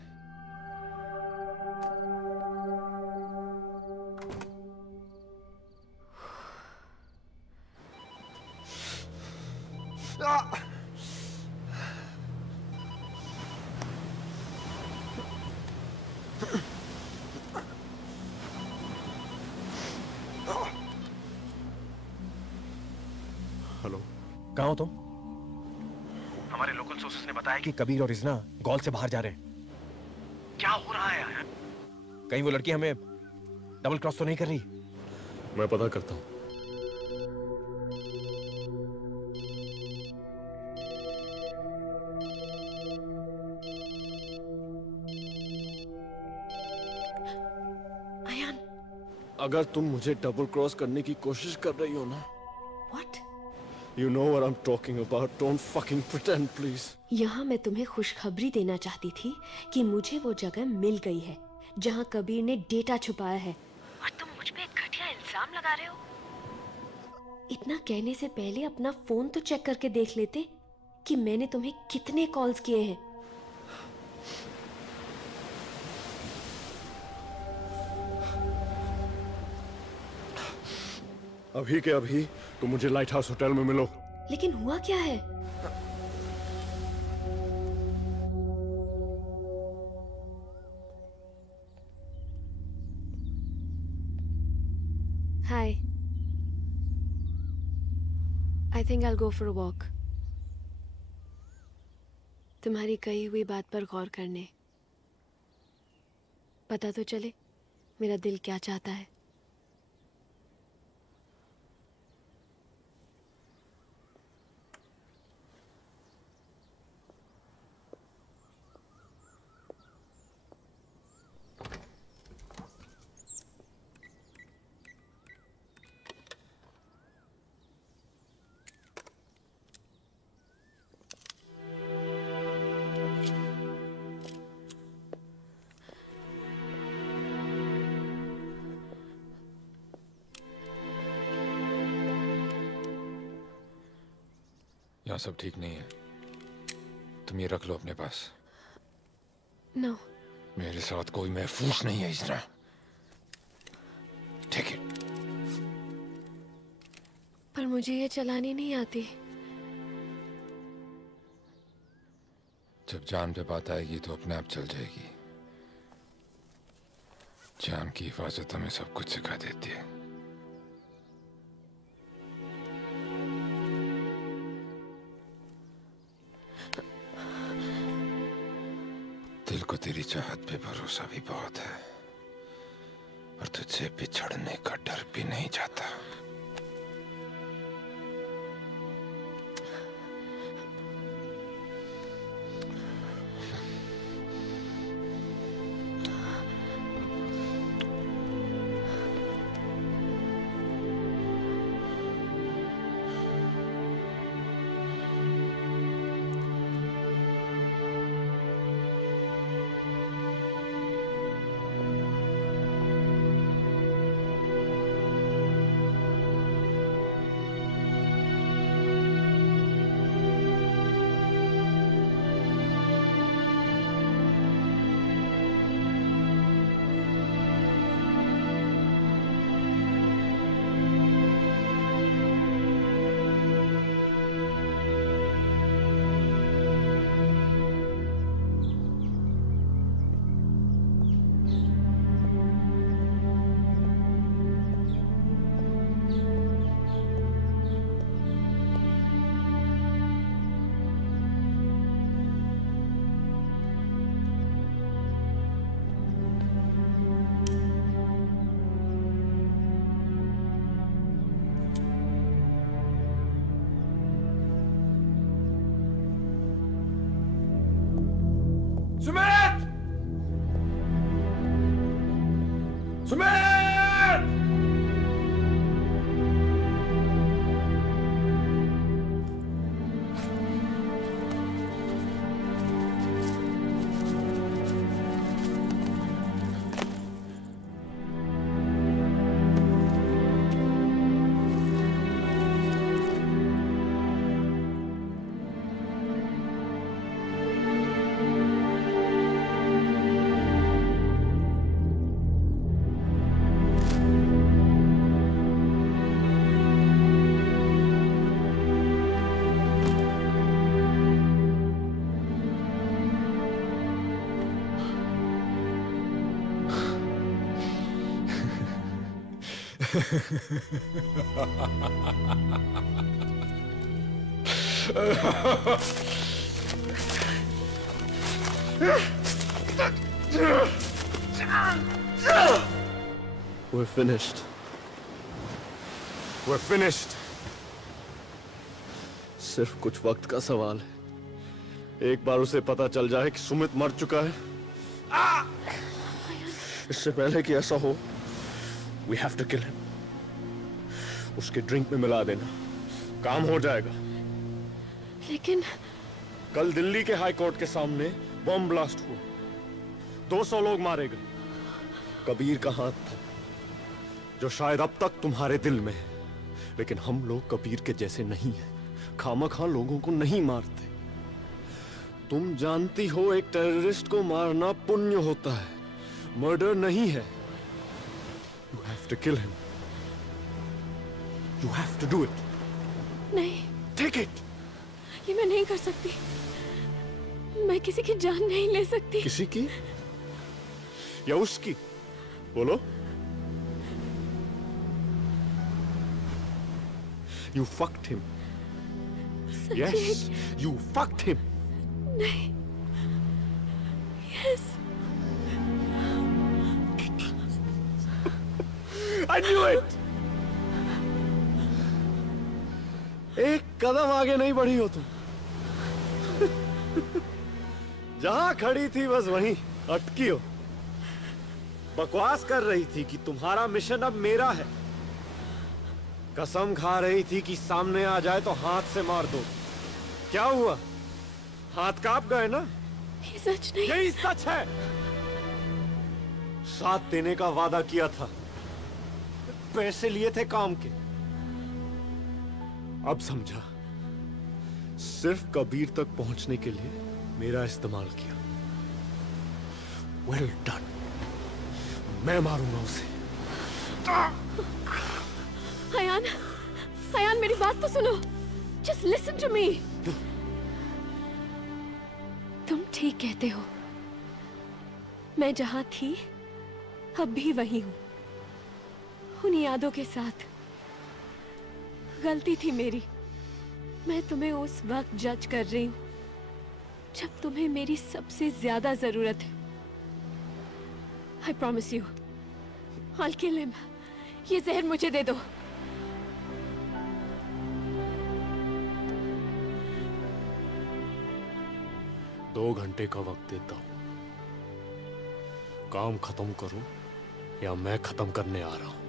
हेलो, कहाँ हो तुम? हमारे लोकल सोर्सेस ने बताया कि कबीर और इजना गॉल से बाहर जा रहे हैं। क्या हो रहा है? कहीं वो लड़की हमें डबल क्रॉस तो नहीं कर रही? मैं पता करता हूँ। अयान, अगर तुम मुझे डबल क्रॉस करने की कोशिश कर रही हो ना, what? You know what I'm talking about. Don't fucking pretend, please. यहाँ मैं तुम्हें खुशखबरी देना चाहती थी कि मुझे वो जगह मिल गई है जहाँ कबीर ने डेटा छुपाया है, और तुम मुझ पे एक घटिया इल्जाम लगा रहे हो। इतना कहने से पहले अपना फोन तो चेक करके देख लेते कि मैंने तुम्हें कितने कॉल्स किए हैं। अभी के अभी तुम मुझे लाइट हाउस होटल में मिलो। लेकिन हुआ क्या है? Hi, I think I go for a walk. तुम्हारी कही हुई बात पर गौर करने। पता तो चले मेरा दिल क्या चाहता है। यहाँ सब ठीक नहीं है, तुम ये रख लो अपने पास। नो। मेरे साथ कोई महफूज नहीं है इज़ना। Take it. पर मुझे ये चलानी नहीं आती। जब जान पे बात आएगी तो अपने आप चल जाएगी। जान की हिफाजत हमें सब कुछ सिखा देती है। दिल को तेरी चाहत पे भरोसा भी बहुत है और तुझसे बिछड़ने का डर भी नहीं जाता। Sumit! Sumit! We're finished. We're finished. सिर्फ कुछ वक्त का सवाल है। एक बार उसे पता चल जाए कि सुमित मर चुका है, इससे पहले कि ऐसा हो, we have to kill him. उसके ड्रिंक में मिला देना, काम हो जाएगा। लेकिन कल दिल्ली के हाई कोर्ट के सामने बम ब्लास्ट हुआ, 200 लोग मारे गए। कबीर का हाथ था, जो शायद अब तक तुम्हारे दिल में है, लेकिन हम लोग कबीर के जैसे नहीं हैं। खामखा लोगों को नहीं मारते। तुम जानती हो एक टेररिस्ट को मारना पुण्य होता है, मर्डर नहीं है। You have to kill him. You have to do it. नहीं, Take it. ये मैं नहीं कर सकती। मैं किसी की जान नहीं ले सकती। किसी की या उसकी? बोलो। You fucked him. Yes, you fucked him. नहीं। Yes. I knew it. एक कदम आगे नहीं बढ़ी हो तुम। जहां खड़ी थी बस वहीं अटकी हो। बकवास कर रही थी कि तुम्हारा मिशन अब मेरा है। कसम खा रही थी कि सामने आ जाए तो हाथ से मार दो। क्या हुआ? हाथ कांप गए ना? ये सच नहीं। यही सच है। साथ देने का वादा किया था, पैसे लिए थे काम के। अब समझा, सिर्फ कबीर तक पहुंचने के लिए मेरा इस्तेमाल किया। Well done. मैं मारूंगा उसे। अयान, अयान मेरी बात तो सुनो। Just listen to me. तुम ठीक कहते हो। मैं जहां थी अब भी वही हूं, उन यादों के साथ। गलती थी मेरी। मैं तुम्हें उस वक्त जज कर रही हूं जब तुम्हें मेरी सबसे ज्यादा जरूरत है। I promise you, I'll kill him. ये जहर मुझे दे दो। 2 घंटे का वक्त देता हूं। काम खत्म करो या मैं खत्म करने आ रहा हूं।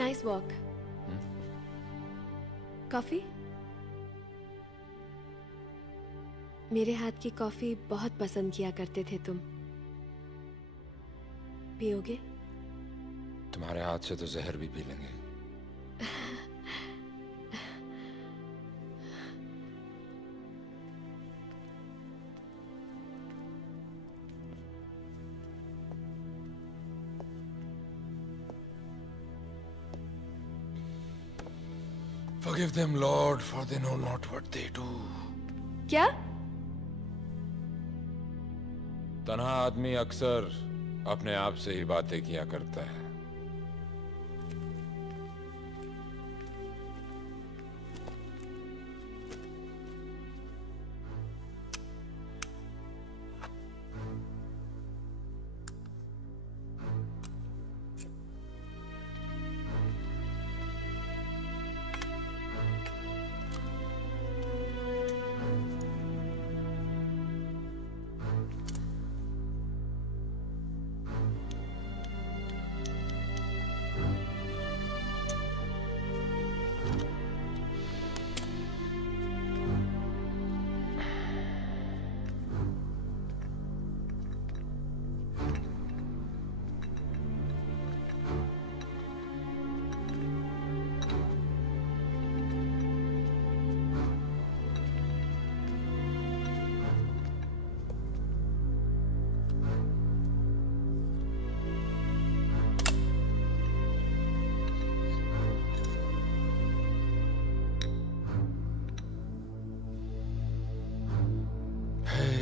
Nice walk. कॉफी? मेरे हाथ की कॉफी बहुत पसंद किया करते थे तुम। पियोगे? तुम्हारे हाथ से तो जहर भी पी लेंगे। Forgive them, Lord, for they know not what they do. क्या? तन्हा आदमी अक्सर अपने आप से ही बातें किया करता है।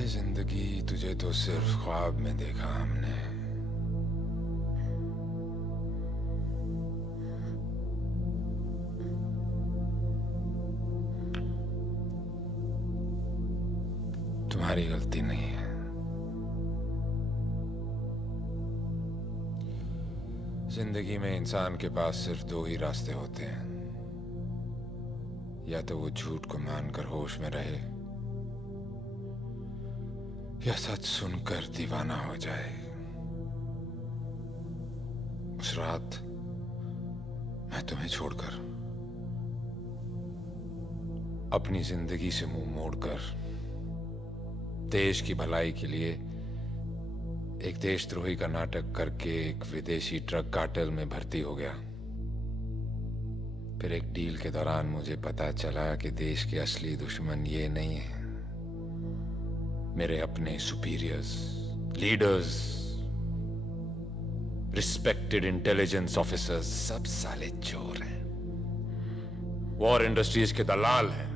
जिंदगी तुझे तो सिर्फ ख्वाब में देखा हमने। तुम्हारी गलती नहीं है। जिंदगी में इंसान के पास सिर्फ दो ही रास्ते होते हैं, या तो वो झूठ को मानकर होश में रहे या सच सुनकर दीवाना हो जाए। उस रात मैं तुम्हें छोड़कर अपनी जिंदगी से मुंह मोड़कर देश की भलाई के लिए एक देशद्रोही का नाटक करके एक विदेशी ट्रक कार्टेल में भर्ती हो गया। फिर एक डील के दौरान मुझे पता चला कि देश के असली दुश्मन ये नहीं है, मेरे अपने superiors, leaders, respected intelligence officers सब साले चोर हैं, वॉर इंडस्ट्रीज के दलाल हैं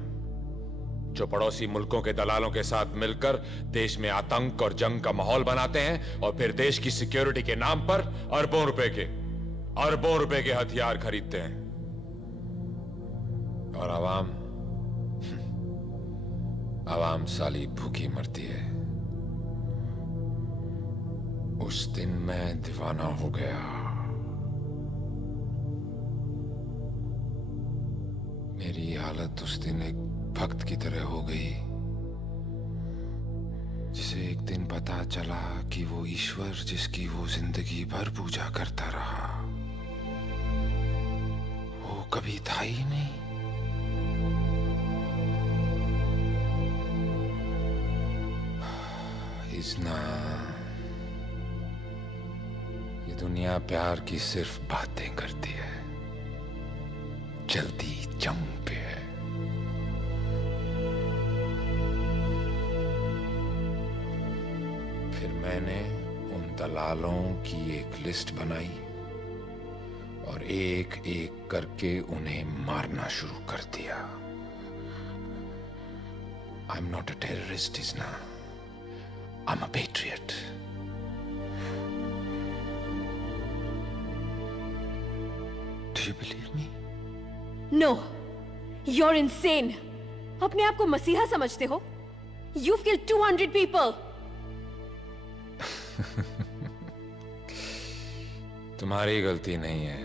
जो पड़ोसी मुल्कों के दलालों के साथ मिलकर देश में आतंक और जंग का माहौल बनाते हैं और फिर देश की सिक्योरिटी के नाम पर अरबों रुपए के हथियार खरीदते हैं। और आवाम साली भूखी मरती है। उस दिन मैं दीवाना हो गया। मेरी हालत उस दिन एक भक्त की तरह हो गई जिसे एक दिन पता चला कि वो ईश्वर जिसकी वो जिंदगी भर पूजा करता रहा, वो कभी था ही नहीं। इज़्ना, ये दुनिया प्यार की सिर्फ बातें करती है, जल्दी जंग पे है। फिर मैंने उन दलालों की एक लिस्ट बनाई और एक एक करके उन्हें मारना शुरू कर दिया। I am not a terrorist Izna, I am a patriot. Do you believe me? No, you're insane. अपने आप को मसीहा समझते हो? You've killed 200 people. तुम्हारी गलती नहीं है,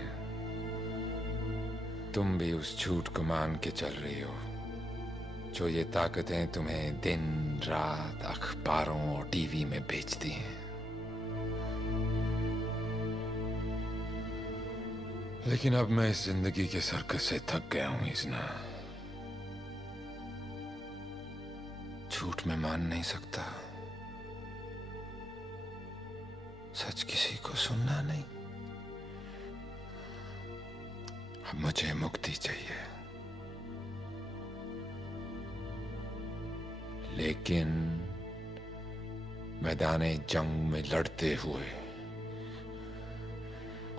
तुम भी उस झूठ को मान के चल रही हो जो ये ताकतें तुम्हें दिन रात अखबारों और टीवी में बेचती हैं। लेकिन अब मैं इस जिंदगी के सर्कस से थक गया हूं इज़्ना। झूठ में मान नहीं सकता, सच किसी को सुनना नहीं। अब मुझे मुक्ति चाहिए, लेकिन मैदाने जंग में लड़ते हुए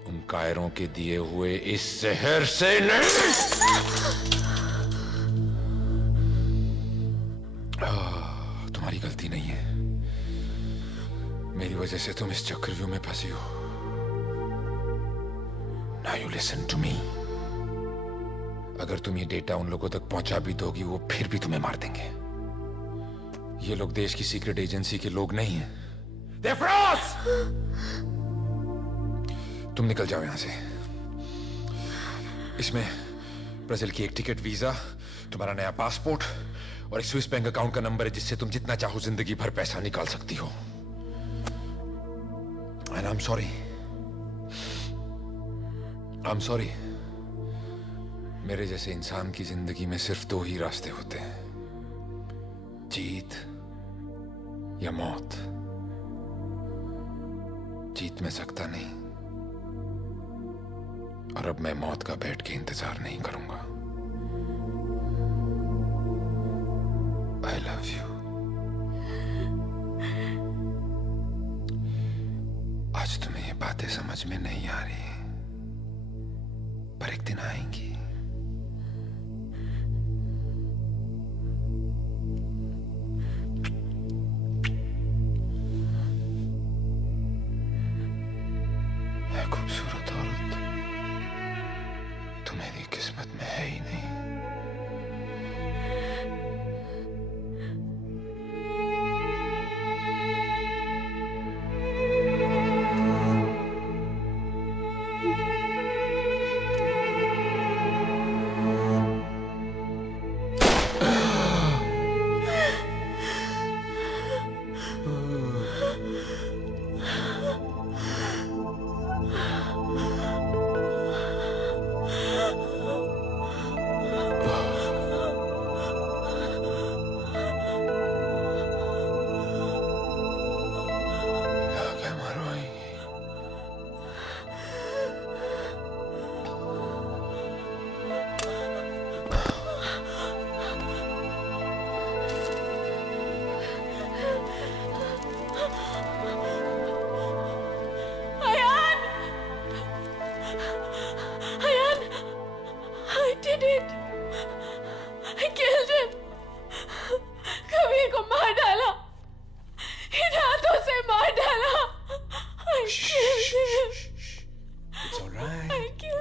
उन कायरों के दिए हुए इस शहर से नहीं। तुम्हारी गलती नहीं है, मेरी वजह से तुम इस चक्रव्यूह में फंसी हो। Now you listen to me. अगर तुम ये डेटा उन लोगों तक पहुंचा भी दोगी, वो फिर भी तुम्हें मार देंगे। ये लोग देश की सीक्रेट एजेंसी के लोग नहीं हैं। They're frauds! तुम निकल जाओ यहां से। इसमें ब्राजील की एक टिकट, वीजा, तुम्हारा नया पासपोर्ट और एक स्विस बैंक अकाउंट का नंबर है जिससे तुम जितना चाहो जिंदगी भर पैसा निकाल सकती हो। And I'm sorry. I'm sorry. मेरे जैसे इंसान की जिंदगी में सिर्फ दो ही रास्ते होते हैं, जीत या मौत। जीत मैं सकता नहीं, और अब मैं मौत का बैठ के इंतजार नहीं करूंगा। I love you. आज तुम्हें ये बातें समझ में नहीं आ रही, पर एक दिन आएंगी। है खूबसूरत औरत, तुम्हारी किस्मत में है ही नहीं।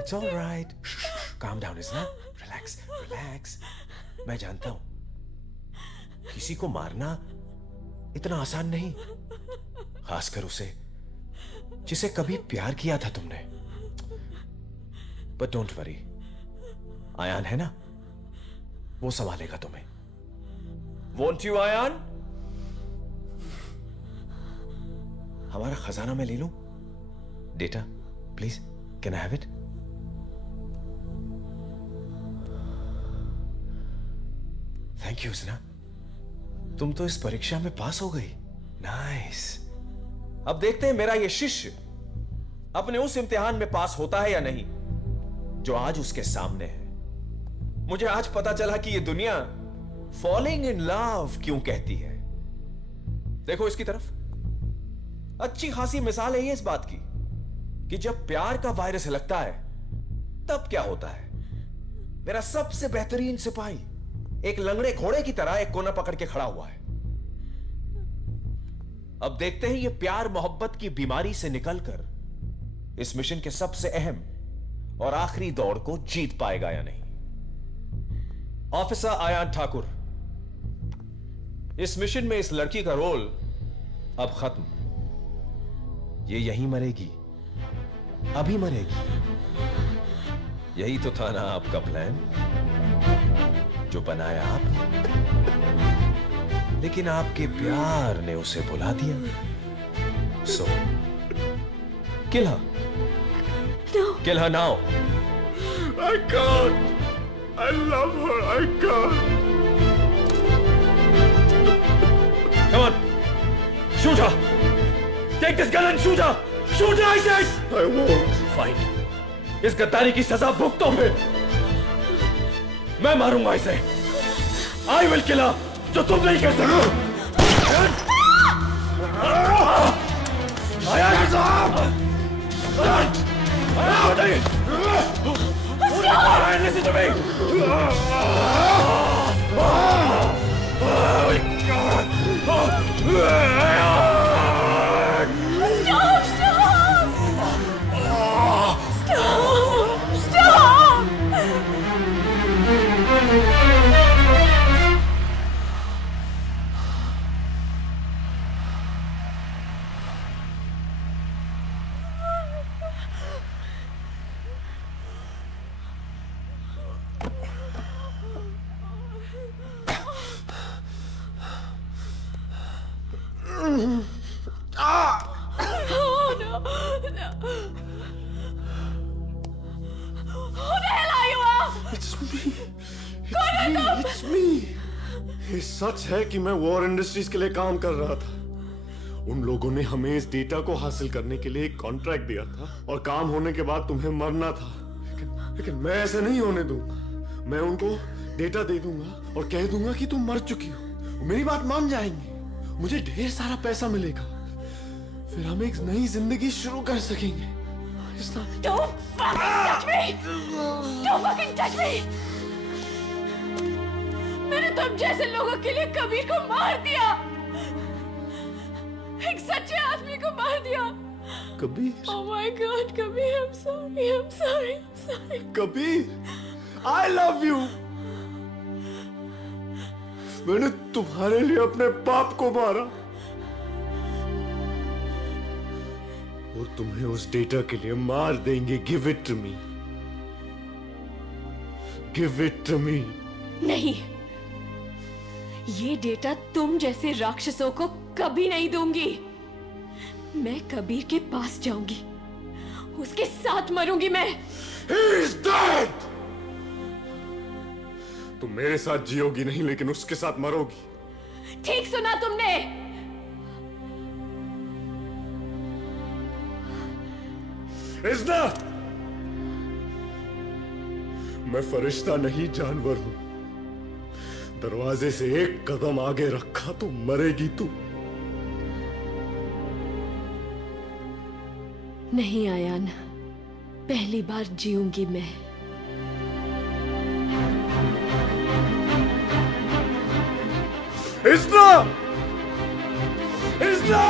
It's all right. Calm down, Isna. Relax, relax. मैं जानता हूं किसी को मारना इतना आसान नहीं, खासकर उसे जिसे कभी प्यार किया था तुमने। But don't worry. आयान है ना, वो संभालेगा तुम्हें। Won't you, Ayaan? हमारा खजाना मैं ले लूं? Data, please, can I have it? Thank you उसना, तुम तो इस परीक्षा में पास हो गई। नाइस। अब देखते हैं मेरा ये शिष्य अपने उस इम्तिहान में पास होता है या नहीं जो आज उसके सामने है। मुझे आज पता चला कि ये दुनिया फॉलिंग इन लव क्यों कहती है। देखो इसकी तरफ, अच्छी खासी मिसाल है ये इस बात की कि जब प्यार का वायरस लगता है तब क्या होता है। मेरा सबसे बेहतरीन सिपाही एक लंगड़े घोड़े की तरह एक कोना पकड़ के खड़ा हुआ है। अब देखते हैं ये प्यार मोहब्बत की बीमारी से निकलकर इस मिशन के सबसे अहम और आखिरी दौड़ को जीत पाएगा या नहीं। ऑफिसर आयान ठाकुर, इस मिशन में इस लड़की का रोल अब खत्म। ये यहीं मरेगी, अभी मरेगी। यही तो था ना आपका प्लान जो बनाया आप, लेकिन आपके प्यार ने उसे बुला दिया। सो किल हर। No. Kill her now. I can't. I love her. I can't. Come on. Shoot her. Take this gun and shoot her. Shoot her, I said. I won't. Fine. इस गद्दारी की सजा भुगतो फिर। मैं मारूंगा इसे। I will kill her. जो तुम नहीं कर सकते। आयान साहब। Listen to me! ये सच है कि मैं वॉर इंडस्ट्रीज के लिए काम कर रहा था। उन लोगों ने हमें इस डेटा को हासिल करने के लिए एक कॉन्ट्रैक्ट दिया था और काम होने के बाद तुम्हें मरना था। लेकिन मैं ऐसे नहीं होने दूंगा। मैं उनको डेटा दे दूंगा और कह दूंगा कि तुम मर चुकी हो। मेरी बात मान जाएंगे, मुझे ढेर सारा पैसा मिलेगा, फिर हम एक नई जिंदगी शुरू कर सकेंगे। Don't fucking touch me! Don't fucking touch me! मैंने तुम जैसे लोगों के लिए कबीर को मार दिया, एक सच्चे आदमी को मार दिया। Kabir? Oh my God, Kabir, I'm sorry, I'm sorry, I'm sorry. Kabir, I love you. मैंने तुम्हारे लिए अपने बाप को मारा और तुम्हें उस डेटा के लिए मार देंगे। Give it to me. Give it to me. नहीं, ये डेटा तुम जैसे राक्षसों को कभी नहीं दूंगी। मैं कबीर के पास जाऊंगी, उसके साथ मरूंगी मैं। He is dead. तुम मेरे साथ जियोगी नहीं, लेकिन उसके साथ मरोगी। ठीक सुना तुमने। इज़्ना, मैं फरिश्ता नहीं, जानवर हूं। दरवाजे से एक कदम आगे रखा तो मरेगी तू। नहीं आयान, पहली बार जीऊंगी मैं। इज़्ना! इज़्ना!